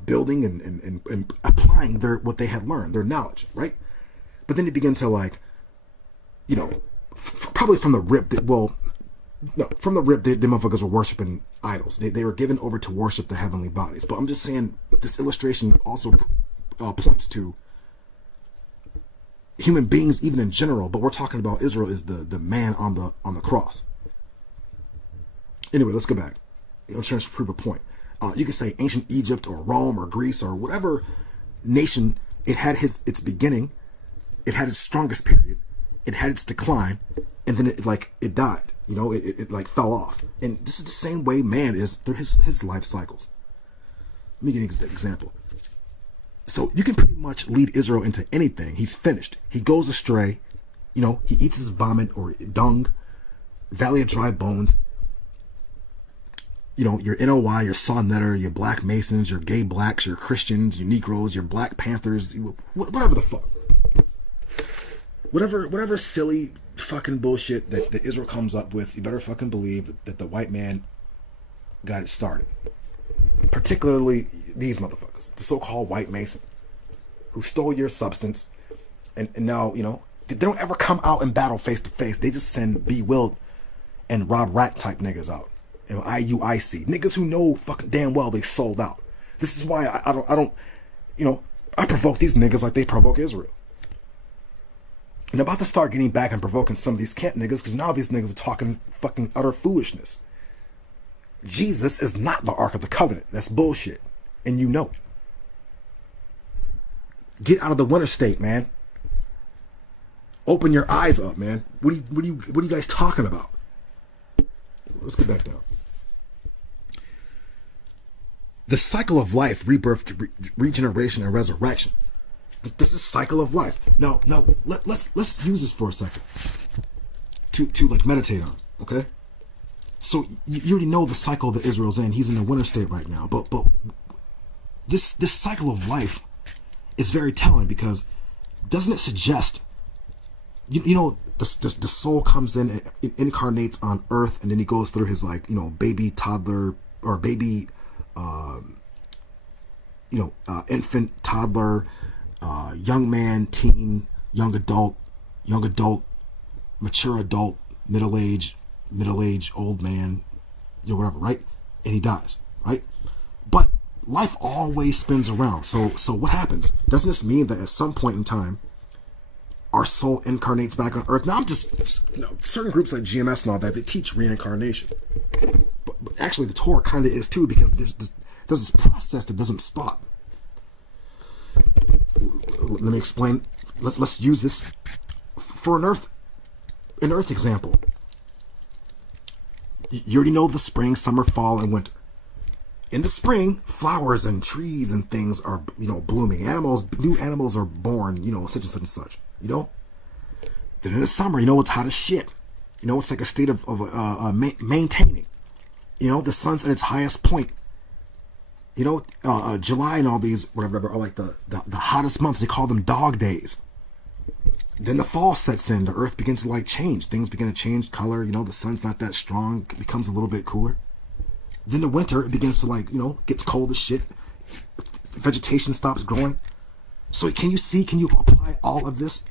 building and applying what they had learned, their knowledge, right? But then they begin to probably from the rip, the motherfuckers were worshiping idols. They were given over to worship the heavenly bodies. But I'm just saying, this illustration also points to human beings even in general, but we're talking about Israel is the man on the cross. Anyway, let's go back. I'm trying to prove a point. You could say ancient Egypt or Rome or Greece or whatever nation, it had its beginning, it had its strongest period, it had its decline, and then it died. It fell off. And this is the same way man is through his life cycles. Let me give you an example. So you can pretty much lead Israel into anything. He's finished. He goes astray. He eats his vomit or dung, valley of dry bones. Your NOI, your Saw Netter, your Black Masons, your gay blacks, your Christians, your Negroes, your Black Panthers, whatever the fuck. Whatever silly fucking bullshit that Israel comes up with, you better fucking believe that the white man got it started. Particularly these motherfuckers, the so-called white Mason, who stole your substance, and now, they don't ever come out and battle face to face. They just send B. Will and Rob Rat type niggas out. IUIC. Niggas who know fucking damn well they sold out. This is why I don't I provoke these niggas like they provoke Israel. And I'm about to start getting back and provoking some of these camp niggas, because now these niggas are talking fucking utter foolishness. Jesus is not the Ark of the Covenant. That's bullshit. And you know it. Get out of the winter state, man. Open your eyes up, man. What are you guys talking about? Let's get back down. The cycle of life, rebirth, regeneration, and resurrection. This is cycle of life. Now let's use this for a second to meditate on. Okay. So you already know the cycle that Israel's in. He's in the winter state right now. But this cycle of life is very telling, because doesn't it suggest, you know, the soul comes in, it incarnates on earth, and then he goes through his, like, you know, baby, toddler, or baby, infant, toddler, young man, teen, young adult, mature adult, middle age, old man, you know, whatever, right? And he dies, right? But life always spins around. So what happens? Doesn't this mean that at some point in time, our soul incarnates back on earth? Now, I'm just you know, certain groups like GMS and all that, they teach reincarnation. But actually, the Torah kind of is too, because there's this process that doesn't stop. Let me explain. Let's use this for an earth example. You already know the spring, summer, fall, and winter. In the spring, flowers and trees and things are, you know, blooming. New animals are born, you know, such and such and such, you know? Then in the summer, you know, it's hot as shit. You know, it's like a state of maintaining. You know, the sun's at its highest point. You know, July and all these, whatever, are like the hottest months. They call them dog days. Then the fall sets in. The earth begins to, like, change. Things begin to change color. You know, the sun's not that strong. It becomes a little bit cooler. Then the winter, it begins to, like, you know, gets cold as shit. Vegetation stops growing. So can you apply all of this?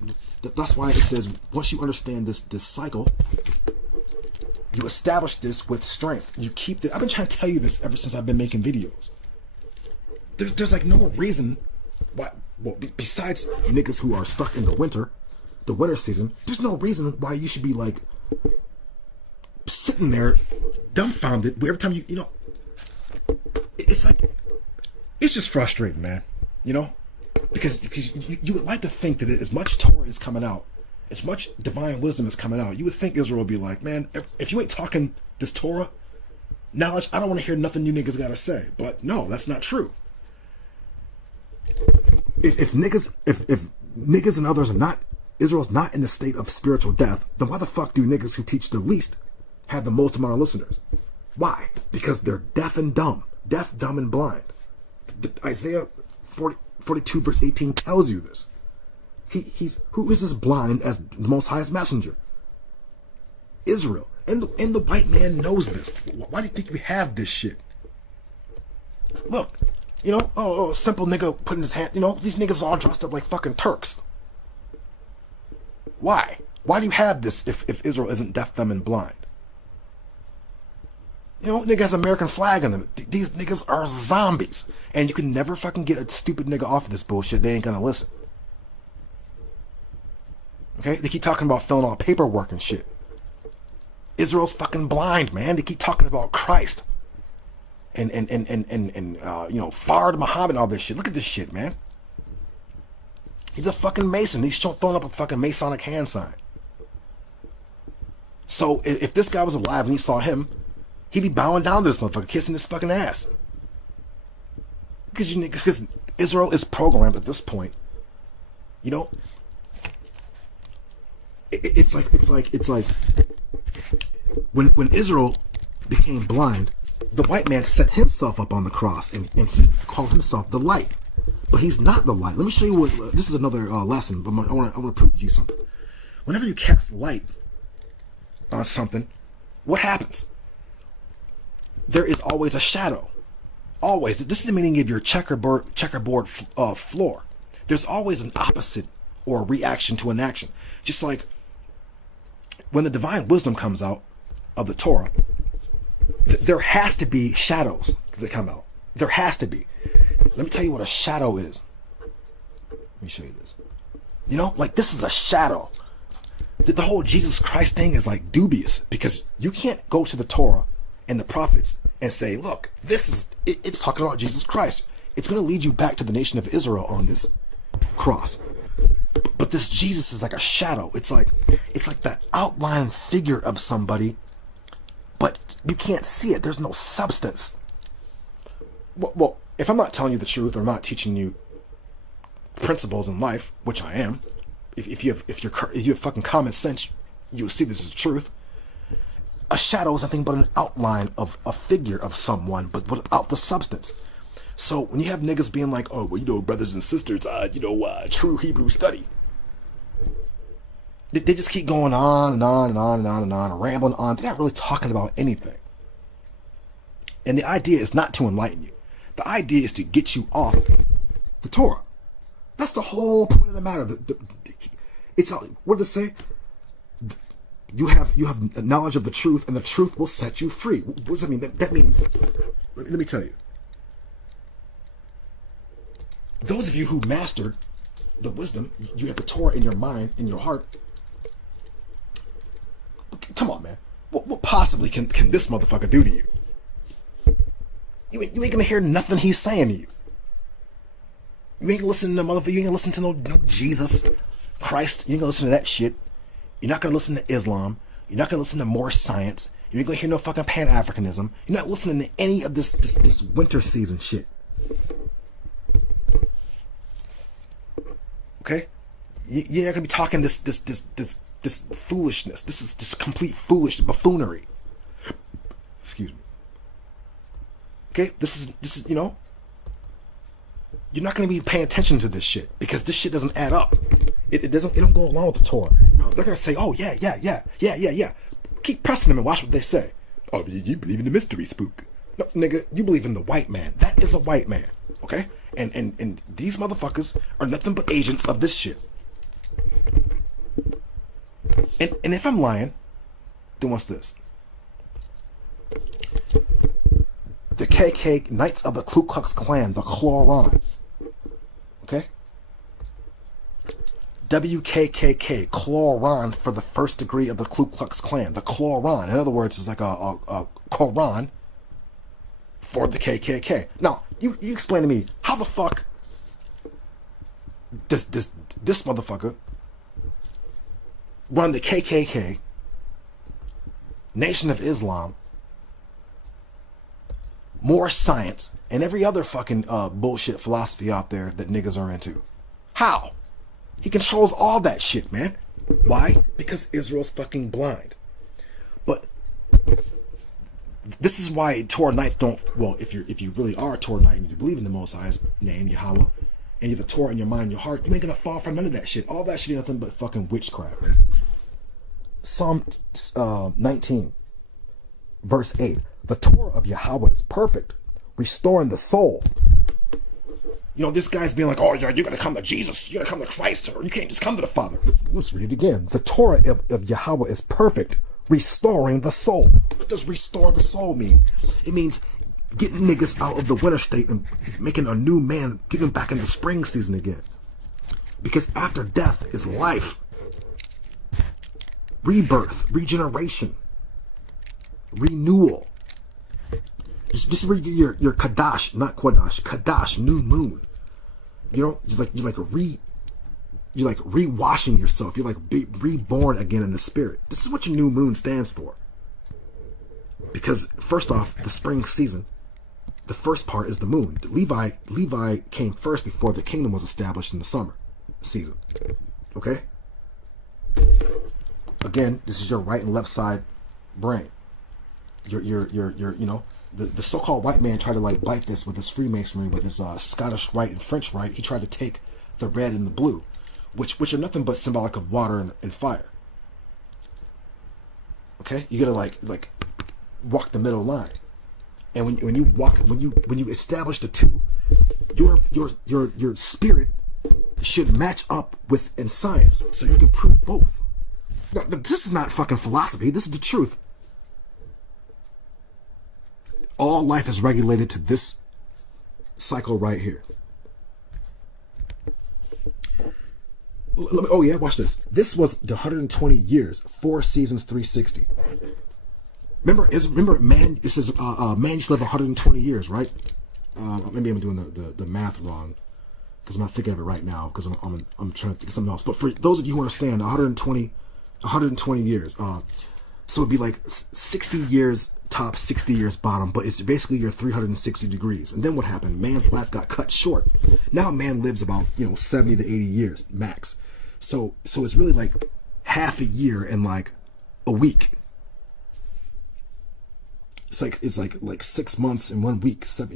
That's why it says, once you understand this cycle, you establish this with strength. You keep this. I've been trying to tell you this ever since I've been making videos. There's like no reason why, well, besides niggas who are stuck in the winter season, there's no reason why you should be, like, sitting there dumbfounded every time you know, it's like, it's just frustrating, man, you know, because you would like to think that as much Torah is coming out, as much divine wisdom is coming out, you would think Israel would be like, man, if you ain't talking this Torah knowledge, I don't want to hear nothing you niggas gotta say. But no, that's not true. If niggas and others are not, Israel's not in the state of spiritual death, then why the fuck do niggas who teach the least have the most amount of listeners? Why? Because they're deaf and dumb. Deaf, dumb, and blind. Isaiah 42 verse 18 tells you this. Who is as blind as the Most High's messenger? Israel. And the white man knows this. Why do you think we have this shit? Look, you know, oh, simple nigga putting his hand, you know, these niggas all dressed up like fucking Turks. Why? Why do you have this if Israel isn't deaf, dumb, and blind? You know, nigga has an American flag on them. These niggas are zombies. And you can never fucking get a stupid nigga off of this bullshit. They ain't gonna listen. Okay? They keep talking about filling out paperwork and shit. Israel's fucking blind, man. They keep talking about Christ. And you know, Fard Muhammad and all this shit. Look at this shit, man. He's a fucking Mason. He's throwing up a fucking Masonic hand sign. So if this guy was alive and he saw him, he'd be bowing down to this motherfucker, kissing his fucking ass. Because Israel is programmed at this point. You know, it's like when Israel became blind, the white man set himself up on the cross and he called himself the light. But he's not the light. Let me show you what, this is another lesson, but I want to prove to you something. Whenever you cast light on something, what happens? There is always a shadow. Always. This is the meaning of your checkerboard floor. There's always an opposite or a reaction to an action. Just like when the divine wisdom comes out of the Torah, there has to be shadows that come out. There has to be. Let me tell you what a shadow is. Let me show you this. You know, like, this is a shadow. The whole Jesus Christ thing is like dubious, because you can't go to the Torah and the prophets and say, look, this is, it's talking about Jesus Christ. It's going to lead you back to the nation of Israel on this cross. But this Jesus is like a shadow. It's like that outline figure of somebody, but you can't see it. There's no substance. Well, if I'm not telling you the truth, or I'm not teaching you principles in life, which I am, if you have fucking common sense, you'll see this is the truth. A shadow is nothing but an outline of a figure of someone, but without the substance. So when you have niggas being like, oh, well, you know, brothers and sisters, true Hebrew study. They just keep going on and on and on and on and on, rambling on. They're not really talking about anything. And the idea is not to enlighten you. The idea is to get you off the Torah. That's the whole point of the matter. It's what does it say? You have knowledge of the truth, and the truth will set you free. What does that mean? That means, let me tell you. Those of you who mastered the wisdom, you have the Torah in your mind, in your heart. Come on, man. What possibly can this motherfucker do to you? You ain't gonna hear nothing he's saying to you. You ain't gonna listen to motherfucker. You ain't gonna listen to no Jesus Christ. You ain't gonna listen to that shit. You're not gonna listen to Islam. You're not gonna listen to more science. You ain't gonna hear no fucking Pan-Africanism. You're not listening to any of this winter season shit. Okay? You're not gonna be talking this foolishness. This is just complete foolish buffoonery. Excuse me. Okay? This is you're not gonna be paying attention to this shit because this shit doesn't add up. It don't go along with the Torah. No, they're gonna say, oh yeah. Keep pressing them and watch what they say. Oh, you believe in the mystery spook. No, nigga, you believe in the white man. That is a white man. Okay? And these motherfuckers are nothing but agents of this shit. And if I'm lying, then what's this? The KK Knights of the Ku Klux Klan, the Chloron. Okay? WKKK, Chloron for the first degree of the Ku Klux Klan. The Chloron, in other words, is like a Quran for the KKK. Now, you explain to me, how the fuck does this motherfucker run the KKK, Nation of Islam, more science, and every other fucking bullshit philosophy out there that niggas are into? How? He controls all that shit, man. Why? Because Israel's fucking blind. But this is why Torah Knights don't. Well, if you really are a Torah Knight and you believe in the Most High's name, Yahweh, and you have the Torah in your mind and your heart, you ain't gonna fall for none of that shit. All that shit ain't nothing but fucking witchcraft, man. Psalm 19, verse 8. The Torah of Yahweh is perfect, restoring the soul. This guy's being like, oh, you're going to come to Jesus. You're going to come to Christ. Or you can't just come to the Father. Let's read it again. The Torah of Yahweh is perfect, restoring the soul. What does restore the soul mean? It means getting niggas out of the winter state and making a new man, getting them back in the spring season again. Because after death is life. Rebirth, regeneration, renewal. Just read your Kadash, not Quadash, Kadash, new moon. You're like rewashing yourself. You're like reborn again in the spirit. This is what your new moon stands for. Because first off, the spring season, the first part is the moon. Levi came first before the kingdom was established in the summer season. Okay? Again, this is your right and left side brain. The so-called white man tried to like bite this with his Freemasonry, with his Scottish Rite and French Rite. He tried to take the red and the blue, which are nothing but symbolic of water and fire. Okay, you gotta like walk the middle line, and when you establish the two, your spirit should match up with in science, so you can prove both. Now, this is not fucking philosophy. This is the truth. All life is regulated to this cycle right here. Oh yeah, watch this. This was the 120 years, 4 seasons, 360. Remember, man. It says man used to live 120 years, right? Maybe I'm doing the math wrong because I'm not thinking of it right now because I'm trying to think of something else. But for those of you who understand, 120 years. So it'd be like 60 years top, 60 years bottom, but it's basically your 360 degrees. And then what happened? Man's life got cut short. Now man lives about 70 to 80 years max. So it's really like half a year and like a week. It's like 6 months and 1 week. So it'd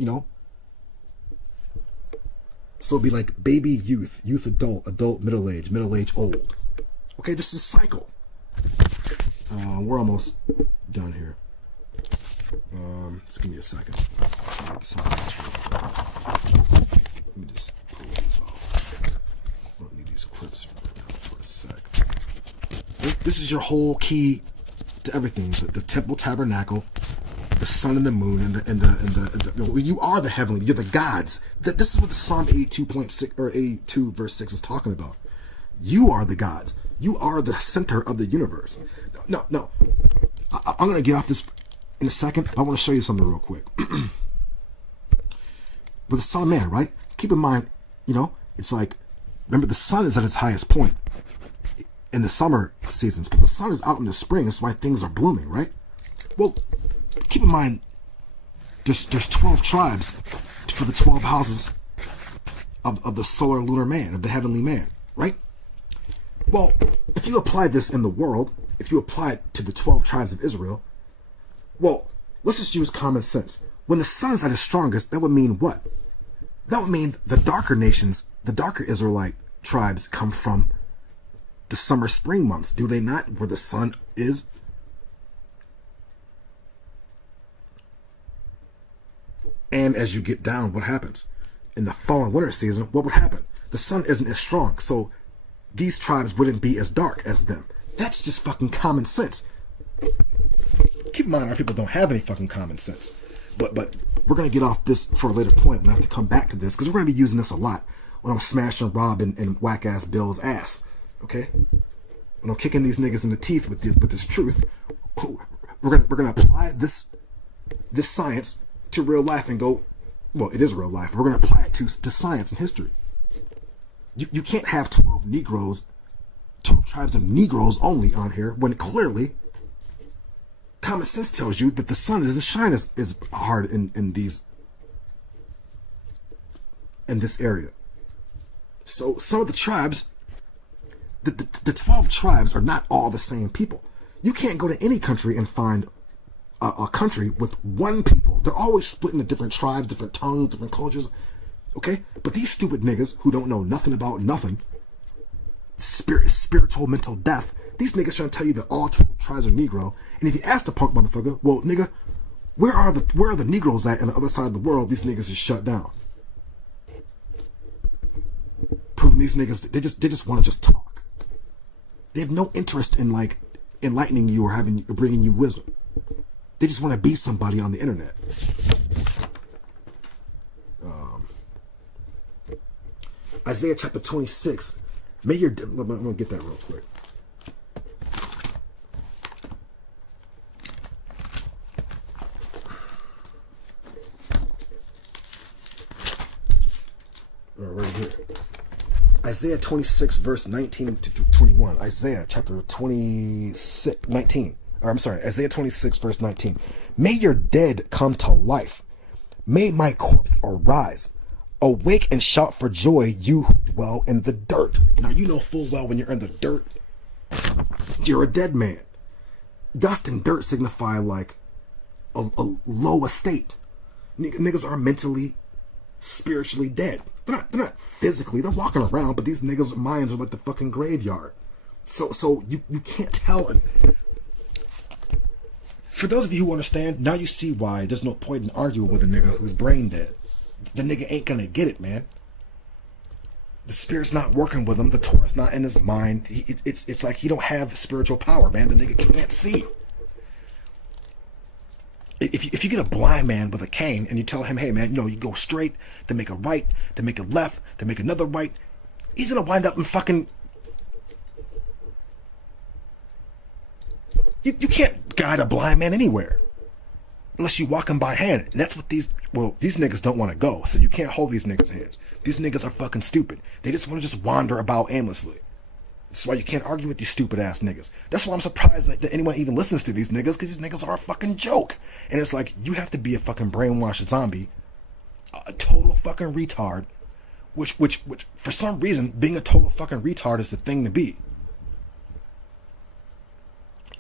be like baby, youth, adult, middle age, old. Okay, this is cycle. We're almost done here. Just give me a second. Let me just pull these off. I don't need these clips for a sec. This is your whole key to everything. The temple tabernacle, the sun and the moon, and you are the heavenly. You're the gods. This is what the Psalm 82.6 or 82 verse 6 is talking about. You are the gods. You are the center of the universe. No. I'm gonna get off this in a second. I want to show you something real quick. With the Son of Man, right? Keep in mind, it's like, remember, the sun is at its highest point in the summer seasons, but the sun is out in the spring. That's why things are blooming, right? Well, keep in mind, there's 12 tribes for the 12 houses of the solar lunar man, of the heavenly man, right? Well, if you apply this in the world, if you apply it to the 12 tribes of Israel, well, let's just use common sense. When the sun is at its strongest, that would mean what? That would mean the darker nations, the darker Israelite tribes come from the summer spring months, do they not? Where the sun is. And as you get down, what happens? In the fall and winter season, what would happen? The sun isn't as strong, so these tribes wouldn't be as dark as them. That's just fucking common sense. Keep in mind, our people don't have any fucking common sense. But we're going to get off this for a later point. We're going to have to come back to this, because we're going to be using this a lot when I'm smashing Rob and whack-ass Bill's ass. Okay? When I'm kicking these niggas in the teeth with this truth, we're gonna apply this science to real life and go, well, it is real life. We're going to apply it to science and history. You can't have 12 Negroes, 12 tribes of Negroes only on here, when clearly common sense tells you that the sun doesn't shine as hard in this area. So some of the tribes, the 12 tribes are not all the same people. You can't go to any country and find a country with one people. They're always split into different tribes, different tongues, different cultures. Okay? But these stupid niggas who don't know nothing about nothing, spiritual mental death, these niggas trying to tell you that all 12 tribes are Negro. And if you ask the punk motherfucker, well, nigga, where are the Negroes at on the other side of the world? These niggas is shut down. Proving these niggas, they just want to just talk. They have no interest in like enlightening you or bringing you wisdom. They just want to be somebody on the internet. Isaiah chapter 26. I'm gonna get that real quick. Right here. Isaiah 26 verse 19 to 21. Isaiah chapter 26, 19. Or I'm sorry, Isaiah 26 verse 19. May your dead come to life. May my corpse arise. Awake and shout for joy, you who dwell in the dirt. Now you know full well when you're in the dirt, you're a dead man. Dust and dirt signify like a low estate. Niggas are mentally, spiritually dead. They're not physically, they're walking around, but these niggas' minds are like the fucking graveyard. So you can't tell it. For those of you who understand, now you see why there's no point in arguing with a nigga who's brain dead. The nigga ain't gonna get it, man. The spirit's not working with him. The Torah's not in his mind. It's like he don't have spiritual power, man. The nigga can't see. If you get a blind man with a cane and you tell him, hey man, you go straight, then make a right, then make a left, then make another right, he's gonna wind up in fucking... You can't guide a blind man anywhere unless you walk him by hand. And that's what these niggas don't want to go, so you can't hold these niggas' hands. These niggas are fucking stupid. They just want to just wander about aimlessly. That's why you can't argue with these stupid ass niggas. That's why I'm surprised that anyone even listens to these niggas, because these niggas are a fucking joke. And it's like, you have to be a fucking brainwashed zombie, a total fucking retard, which for some reason, being a total fucking retard is the thing to be.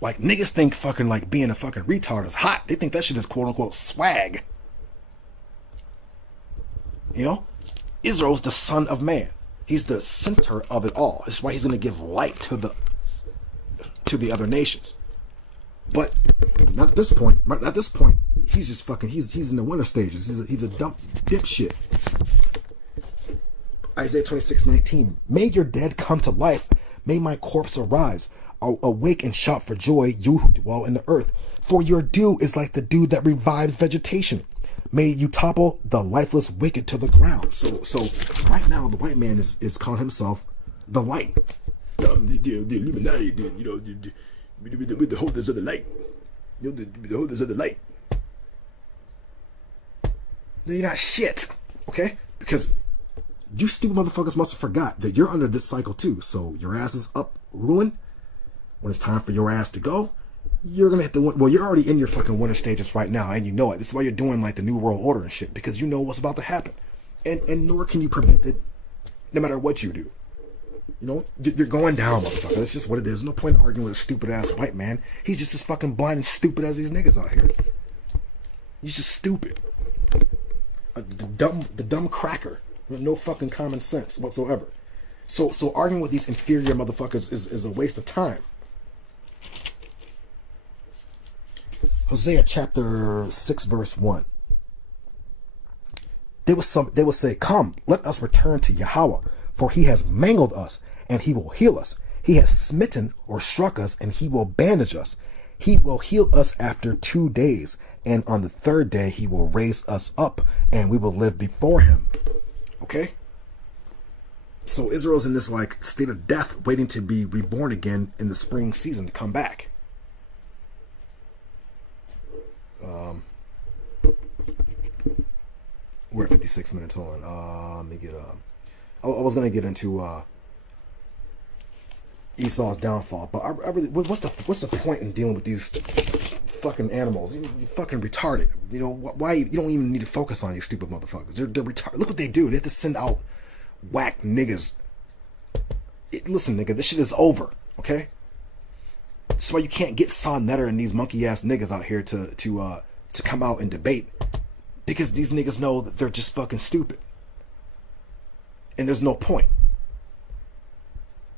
Like, niggas think fucking like being a fucking retard is hot. They think that shit is quote unquote swag. You know? Israel's the son of man. He's the center of it all. That's why he's going to give light to the to the other nations. But not at this point. Not at this point. He's just fucking. He's in the winter stages. He's a dumb dipshit. Isaiah 26:19. May your dead come to life. May my corpse arise. Awake and shout for joy, you who dwell in the earth. For your dew is like the dew that revives vegetation. May you topple the lifeless wicked to the ground. So right now the white man is calling himself the light, the Illuminati, with the holders of the light, the holders of the light. You're not shit, okay? Because you stupid motherfuckers must have forgot that you're under this cycle too. So your ass is up ruling. When it's time for your ass to go, you're gonna hit the well. You're already in your fucking winter stages right now, and you know it. This is why you're doing like the New World Order and shit, because you know what's about to happen, and nor can you prevent it, no matter what you do. You know, you're going down, motherfucker. That's just what it is. No point in arguing with a stupid ass white man. He's just as fucking blind and stupid as these niggas out here. He's just stupid. The dumb cracker with no fucking common sense whatsoever. So arguing with these inferior motherfuckers is a waste of time. Hosea chapter 6 verse 1. They will say, come, let us return to Yahweh, for he has mangled us, and he will heal us. He has smitten or struck us, and he will bandage us. He will heal us after 2 days, and on the third day he will raise us up, and we will live before him. Okay? So Israel's in this like state of death, waiting to be reborn again in the spring season to come back. We're at 56 minutes on. Let me get I was gonna get into Esau's downfall, but I really, what's the point in dealing with these fucking animals? You're fucking retarded. You know why? You don't even need to focus on these stupid motherfuckers. They're retarded. Look what they do. They have to send out whack niggas. Listen, nigga, this shit is over. Okay. That's why you can't get Son Netter and these monkey ass niggas out here to come out and debate, because these niggas know that they're just fucking stupid, and there's no point.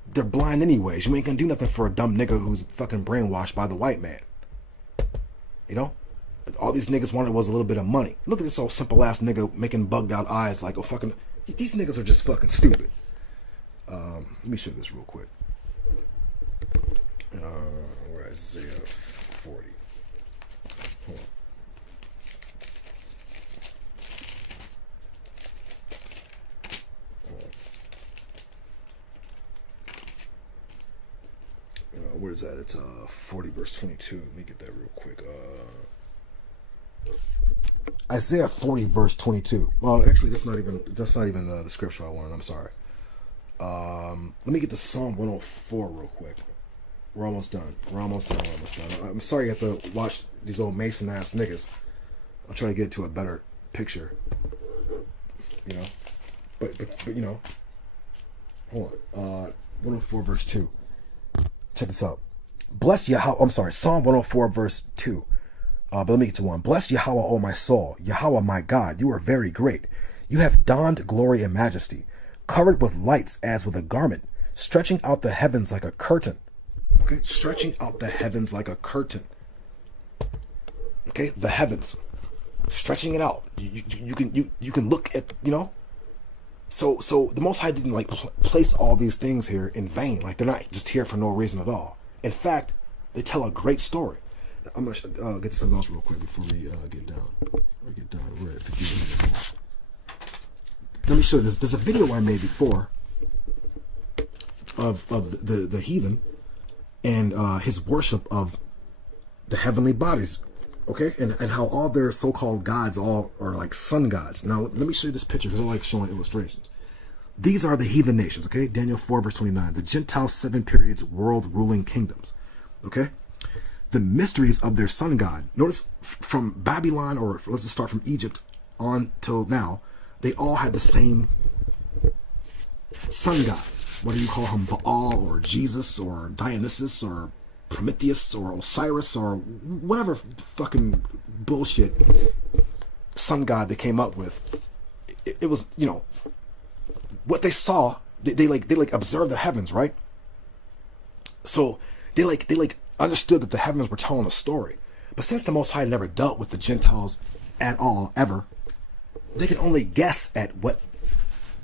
They're blind anyways. You ain't gonna do nothing for a dumb nigga who's fucking brainwashed by the white man. You know, all these niggas wanted was a little bit of money. Look at this old simple ass nigga making bugged out eyes like, oh fucking, these niggas are just fucking stupid. Let me show this real quick. Where is Isaiah 40? Hold on. Where is that? It's 40 verse 22. Let me get that real quick. Isaiah 40 verse 22. Well, actually, that's not even the scripture I wanted. I'm sorry. Let me get the Psalm 104 real quick. We're almost done. I'm sorry you have to watch these old Mason ass niggas. I'll try to get to a better picture. You know, but you know, hold on. 104 verse 2. Check this out. Bless Yahweh. I'm sorry. Psalm 104 verse 2. But let me get to 1. Bless Yahweh, O my soul. Yahweh, my God, you are very great. You have donned glory and majesty, covered with lights as with a garment, stretching out the heavens like a curtain. Okay, stretching out the heavens like a curtain. Okay, the heavens, stretching it out. You can look at, you know. So the Most High didn't like place all these things here in vain. Like, they're not just here for no reason at all. In fact, they tell a great story. I'm gonna get to something else real quick before we get down. We're at 50 minutes. Let me show you this. There's a video I made before of the heathen and his worship of the heavenly bodies, okay, and how all their so-called gods all are like sun gods. Now let me show you this picture because I like showing illustrations. These are the heathen nations, okay? Daniel 4 verse 29. The Gentile 7 periods world ruling kingdoms, okay? The mysteries of their sun god. Notice from Babylon, or let's just start from Egypt on till now, they all had the same sun god. Whether you call him Baal or Jesus or Dionysus or Prometheus or Osiris or whatever fucking bullshit sun god they came up with, it was, you know, what they saw. They like observed the heavens, right? So They understood that the heavens were telling a story. But since the Most High never dealt with the Gentiles at all, ever, they can only guess at what,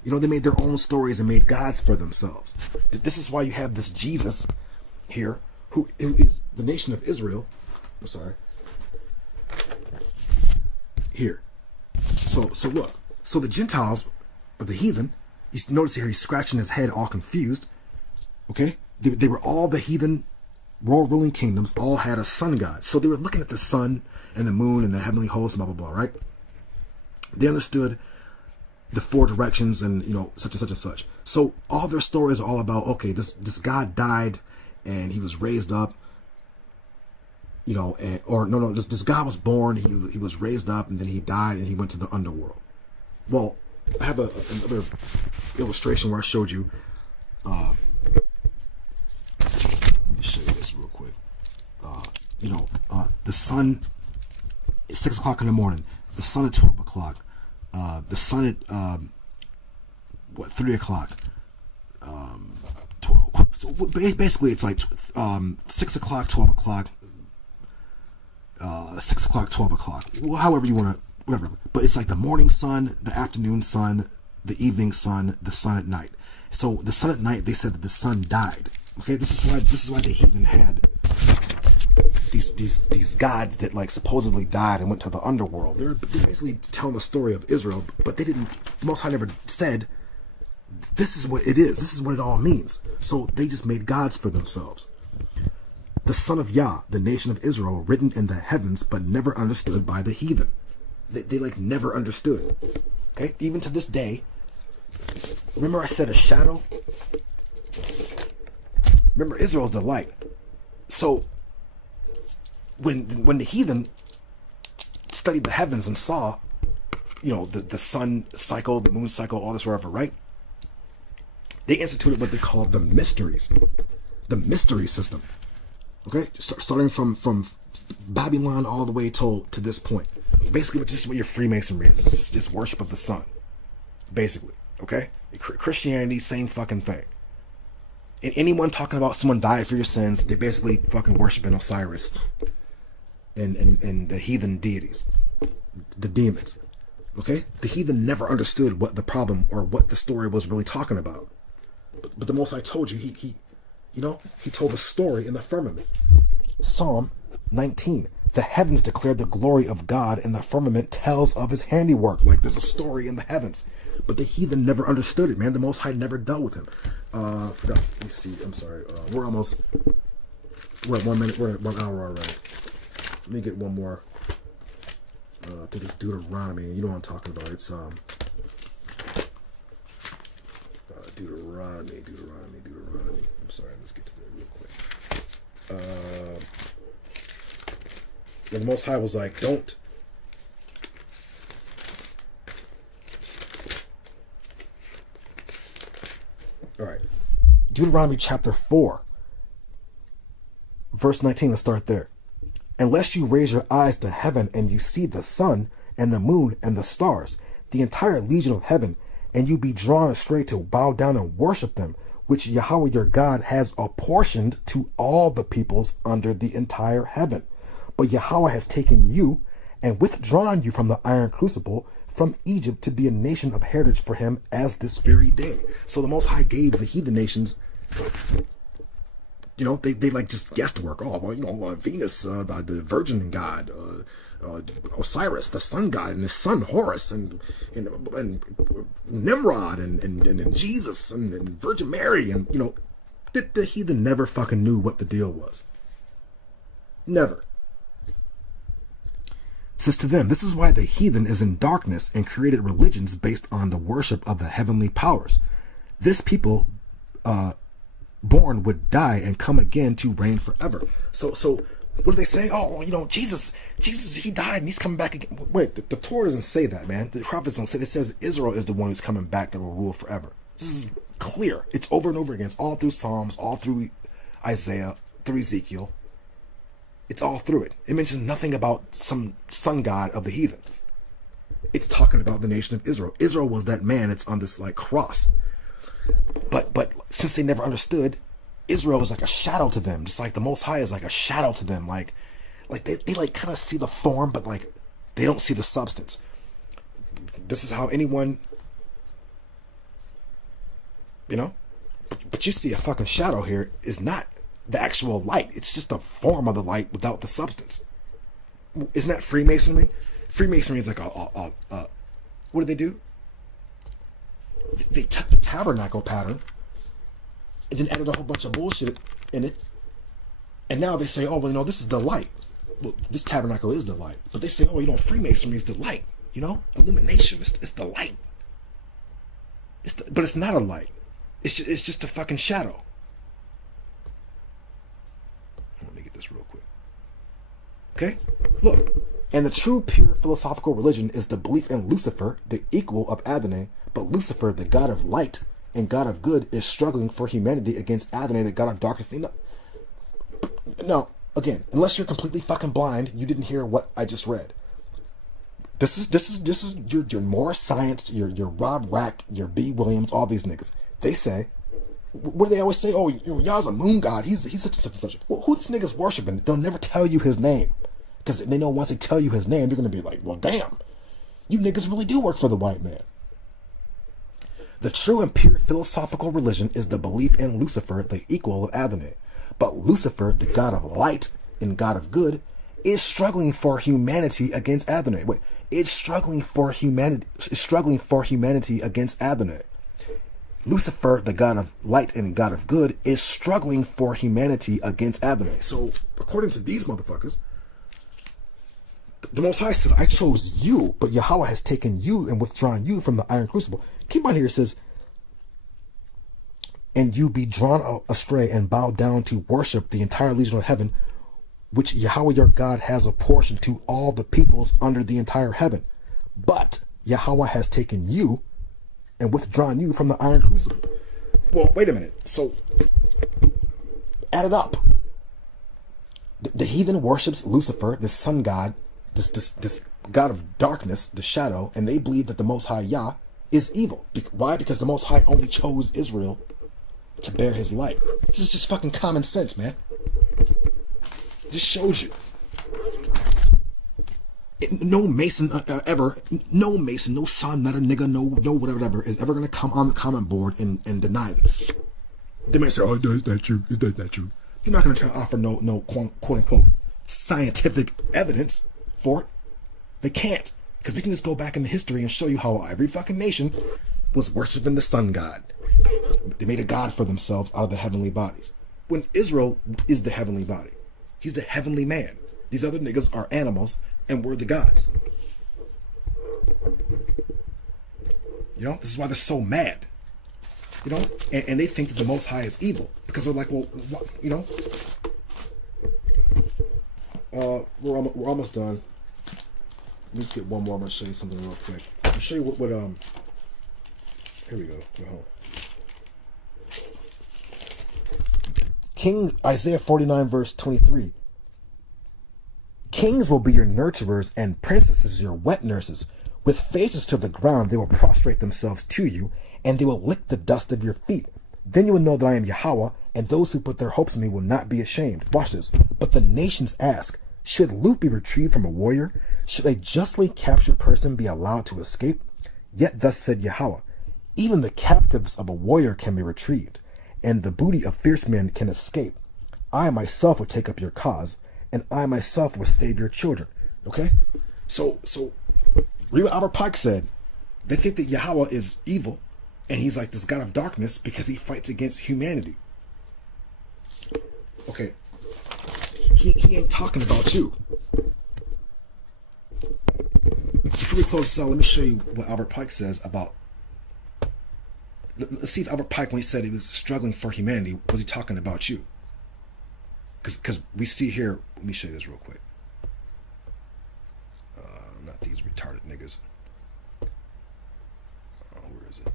they made their own stories and made gods for themselves. This is why you have this Jesus here, who is the nation of Israel. I'm sorry. Here. So look. So the Gentiles, or the heathen, you notice here he's scratching his head all confused. Okay? They were all the heathen world ruling kingdoms, all had a sun god. So they were looking at the sun and the moon and the heavenly hosts and blah, blah, blah, right? They understood the four directions and, such and such and such. So all their stories are all about, okay, this God died and he was raised up, this God was born, he was raised up, and then he died and he went to the underworld. Well, I have another illustration where I showed you, let me show you this real quick. The sun is 6 o'clock in the morning, the sun at 12 o'clock, the sun at 3 o'clock, 12. So basically it's like 6 o'clock, 12 o'clock, 6 o'clock, 12 o'clock, however you want to, whatever. But it's like the morning sun, the afternoon sun, the evening sun, the sun at night. So the sun at night, they said that the sun died. Okay, this is why the heathen had these gods that like supposedly died and went to the underworld. They're basically telling the story of Israel, but they didn't. Most High never said this is what it is. This is what it all means. So they just made gods for themselves. The son of Yah, the nation of Israel, written in the heavens, but never understood by the heathen. They like never understood. Okay, even to this day. Remember I said a shadow? Remember Israel's the light. So when the heathen studied the heavens and saw, the sun cycle, the moon cycle, all this whatever, right? They instituted what they called the mysteries. The mystery system. Okay? Starting from Babylon all the way to this point. Basically, this is what your Freemasonry is. It's just worship of the sun. Basically. Okay? Christianity, same fucking thing. And anyone talking about someone died for your sins, they basically fucking worshiping Osiris and the heathen deities, the demons. Okay? The heathen never understood what the problem or what the story was really talking about. But the Most High told you, he told a story in the firmament. Psalm 19. The heavens declare the glory of God, and the firmament tells of his handiwork. Like there's a story in the heavens. But the heathen never understood it, man. The Most High never dealt with him. Forgot. Let me see. I'm sorry. We're at 1 minute. We're at 1 hour already. Let me get one more. I think it's Deuteronomy. You know what I'm talking about. It's Deuteronomy. I'm sorry. Let's get to that real quick. The Most High was like, don't. All right. Deuteronomy chapter 4, verse 19. Let's start there. Unless you raise your eyes to heaven and you see the sun and the moon and the stars, the entire legion of heaven, and you be drawn astray to bow down and worship them, which Yahweh your God has apportioned to all the peoples under the entire heaven. But Yahweh has taken you and withdrawn you from the iron crucible from Egypt to be a nation of heritage for him as this very day. So the Most High gave the heathen nations, they like just guesswork. Oh, well, Venus, the virgin god, Osiris, the sun god, and his son Horus, and Nimrod, and Jesus, and Virgin Mary, and the heathen never fucking knew what the deal was. Never. Says to them, this is why the heathen is in darkness and created religions based on the worship of the heavenly powers. This people born would die and come again to reign forever. So what do they say? Oh, Jesus, he died and he's coming back again. Wait, the Torah doesn't say that, man. The prophets don't say that. It says Israel is the one who's coming back that will rule forever. This is clear. It's over and over again. It's all through Psalms, all through Isaiah, through Ezekiel. It's all through it. It mentions nothing about some sun god of the heathen. It's talking about the nation of Israel. Israel was that man. It's on this like cross. But since they never understood, Israel is like a shadow to them, just like the Most High is like a shadow to them. Like they like kind of see the form, but like they don't see the substance. This is how anyone, you know. But you see a fucking shadow here is not the actual light. It's just a form of the light without the substance. Isn't that Freemasonry? Freemasonry is like what do? They took the tabernacle pattern and then added a whole bunch of bullshit in it. And now they say, oh, well, you know, this is the light. Well, this tabernacle is the light. But they say, oh, you know, Freemasonry is the light. You know, illumination, it's the light. But it's not a light. It's just a fucking shadow. Let me get this real quick. Okay? Look. And the true, pure philosophical religion is the belief in Lucifer, the equal of Adonai. But Lucifer, the god of light and god of good, is struggling for humanity against Adonai, the god of darkness. No, again, unless you're completely fucking blind, you didn't hear what I just read. This is your Morris Science, your Rob Rack, your B. Williams, all these niggas. They say, what do they always say? Oh, you know, Yah's a moon god. He's such and such. Well, who this nigga's worshiping? They'll never tell you his name. Because they know once they tell you his name, you're going to be like, well, damn. You niggas really do work for the white man. The true and pure philosophical religion is the belief in Lucifer, the equal of Adonai. But Lucifer, the god of light and god of good, is struggling for humanity against Adonai. Wait, it's struggling for humanity against Adonai. Lucifer, the god of light and god of good, is struggling for humanity against Adonai. So, according to these motherfuckers, the Most High said, I chose you, but Yahweh has taken you and withdrawn you from the iron crucible. Keep on here, it says, and you be drawn astray and bow down to worship the entire legion of heaven, which Yahweh your God has apportioned to all the peoples under the entire heaven. But Yahweh has taken you and withdrawn you from the iron crucible. Well, wait a minute. So, add it up. The heathen worships Lucifer, the sun god, this god of darkness, the shadow, and they believe that the Most High Yah is evil. Why? Because the Most High only chose Israel to bear his light. This is just fucking common sense, man. Just shows you. No Mason ever, no Mason, no son, not a nigga, no whatever is ever going to come on the comment board and deny this. They may say, oh, is that true? Is that true? They're not going to try to offer no quote unquote scientific evidence for it. They can't. Because we can just go back in the history and show you how every fucking nation was worshiping the sun god. They made a god for themselves out of the heavenly bodies. When Israel is the heavenly body. He's the heavenly man. These other niggas are animals and we're the gods. You know, this is why they're so mad. You know, and they think that the Most High is evil. Because they're like, well, what, you know. We're almost done. Let me just get one more. I'm going to show you something real quick. I'll show you what here we go. Hold on. King Isaiah 49 verse 23. Kings will be your nurturers and princesses your wet nurses. With faces to the ground, they will prostrate themselves to you, and they will lick the dust of your feet. Then you will know that I am Yahweh, and those who put their hopes in me will not be ashamed. Watch this. But the nations ask, should loot be retrieved from a warrior? Should a justly captured person be allowed to escape? Yet thus said Yahweh, even the captives of a warrior can be retrieved, and the booty of fierce men can escape. I myself will take up your cause, and I myself will save your children. Okay? So Reba Albert Pike said, they think that Yahweh is evil, and he's like this god of darkness because he fights against humanity. Okay. He ain't talking about you. Before we close this out, let me show you what Albert Pike says about... Let's see if Albert Pike, when he said he was struggling for humanity, was he talking about you? Because we see here... Let me show you this real quick. Not these retarded niggas. Where is it?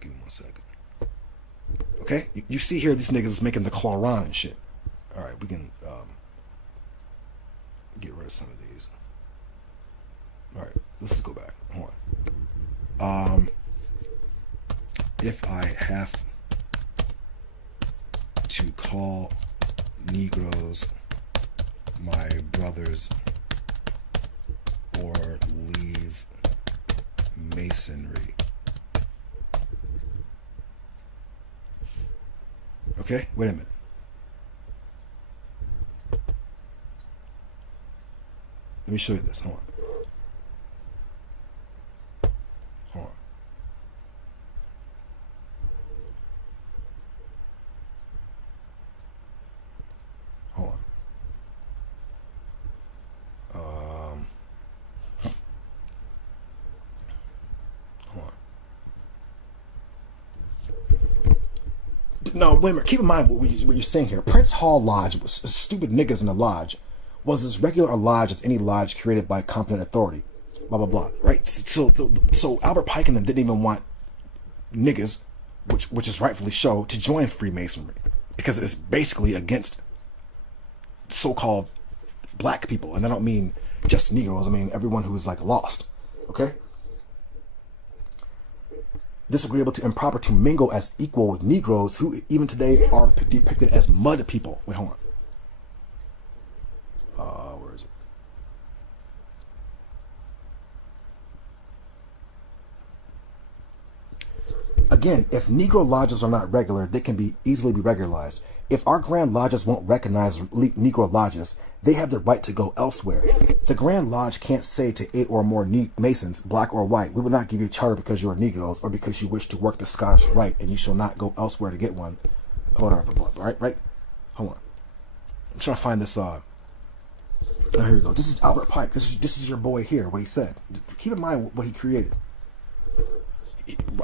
Give me 1 second. Okay? You see here, these niggas is making the Quran and shit. Alright, we can get rid of some of these. Alright, let's just go back. Hold on. if I have to call Negroes my brothers or leave Masonry. Okay, wait a minute. Let me show you this. Hold on. Hold on. Hold on. Hold on. No, wait a minute. Keep in mind what you're saying here. Prince Hall Lodge, stupid niggas in the lodge, was as regular a lodge as any lodge created by competent authority. Blah, blah, blah. Right? So Albert Pike and them didn't even want niggas, which is rightfully so, to join Freemasonry. Because it's basically against so-called black people. And I don't mean just Negroes. I mean everyone who is like lost. Okay? Disagreeable to improper to mingle as equal with Negroes who even today are depicted as mud people. Wait, hold on. Where is it? Again, if Negro lodges are not regular, they can be easily be regularized. If our Grand Lodges won't recognize Negro lodges, they have the right to go elsewhere. The Grand Lodge can't say to 8 or more Masons, black or white, we will not give you a charter because you are Negroes or because you wish to work the Scottish Rite and you shall not go elsewhere to get one. Whatever, right? Hold on. I'm trying to find this. Oh, here we go. This is Albert Pike. This is your boy here, what he said. Keep in mind what he created.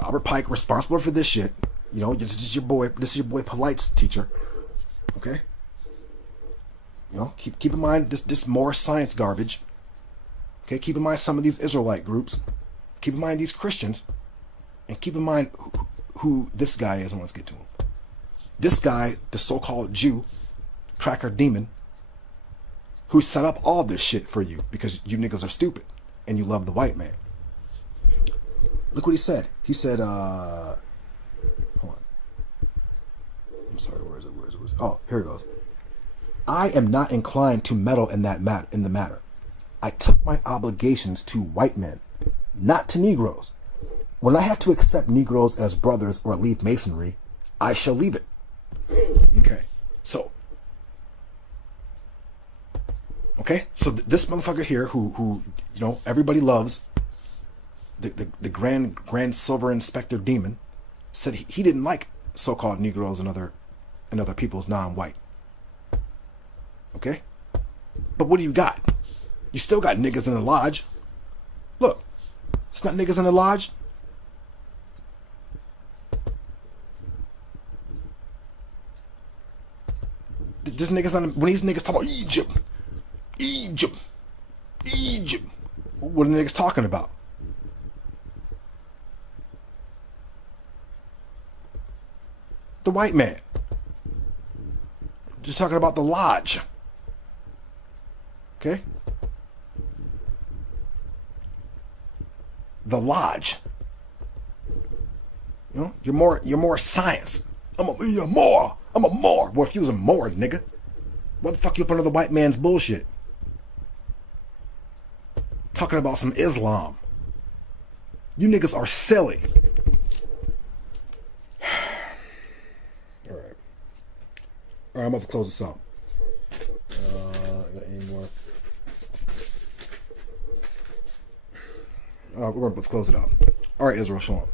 Albert Pike, responsible for this shit. You know, this is your boy Polite's teacher. Okay? You know, keep in mind this more science garbage. Okay, keep in mind some of these Israelite groups. Keep in mind these Christians. And keep in mind who this guy is, and let's get to him. This guy, the so-called Jew, cracker demon, who set up all this shit for you because you niggas are stupid and you love the white man. Look what he said. He said, hold on. I'm sorry, where is it? Oh, here it goes. I am not inclined to meddle in the matter. I took my obligations to white men, not to Negroes. When I have to accept Negroes as brothers or leave Masonry, I shall leave it. Okay, so this motherfucker here, who you know everybody loves, the grand silver inspector demon, said he didn't like so-called Negroes and other peoples non-white. Okay, but what do you got? You still got niggas in the lodge. Look, it's not niggas in the lodge. This niggas when these niggas talk about Egypt. What are the niggas talking about? The white man. Just talking about the lodge. Okay? The lodge. You know, you're more science. I'm a Moor. Well, if you was a Moor, nigga, what the fuck you up under the white man's bullshit? Talking about some Islam. You niggas are silly. Alright, I'm about to close this out. Got any more? We're about to close it out. Alright, Israel, shalom.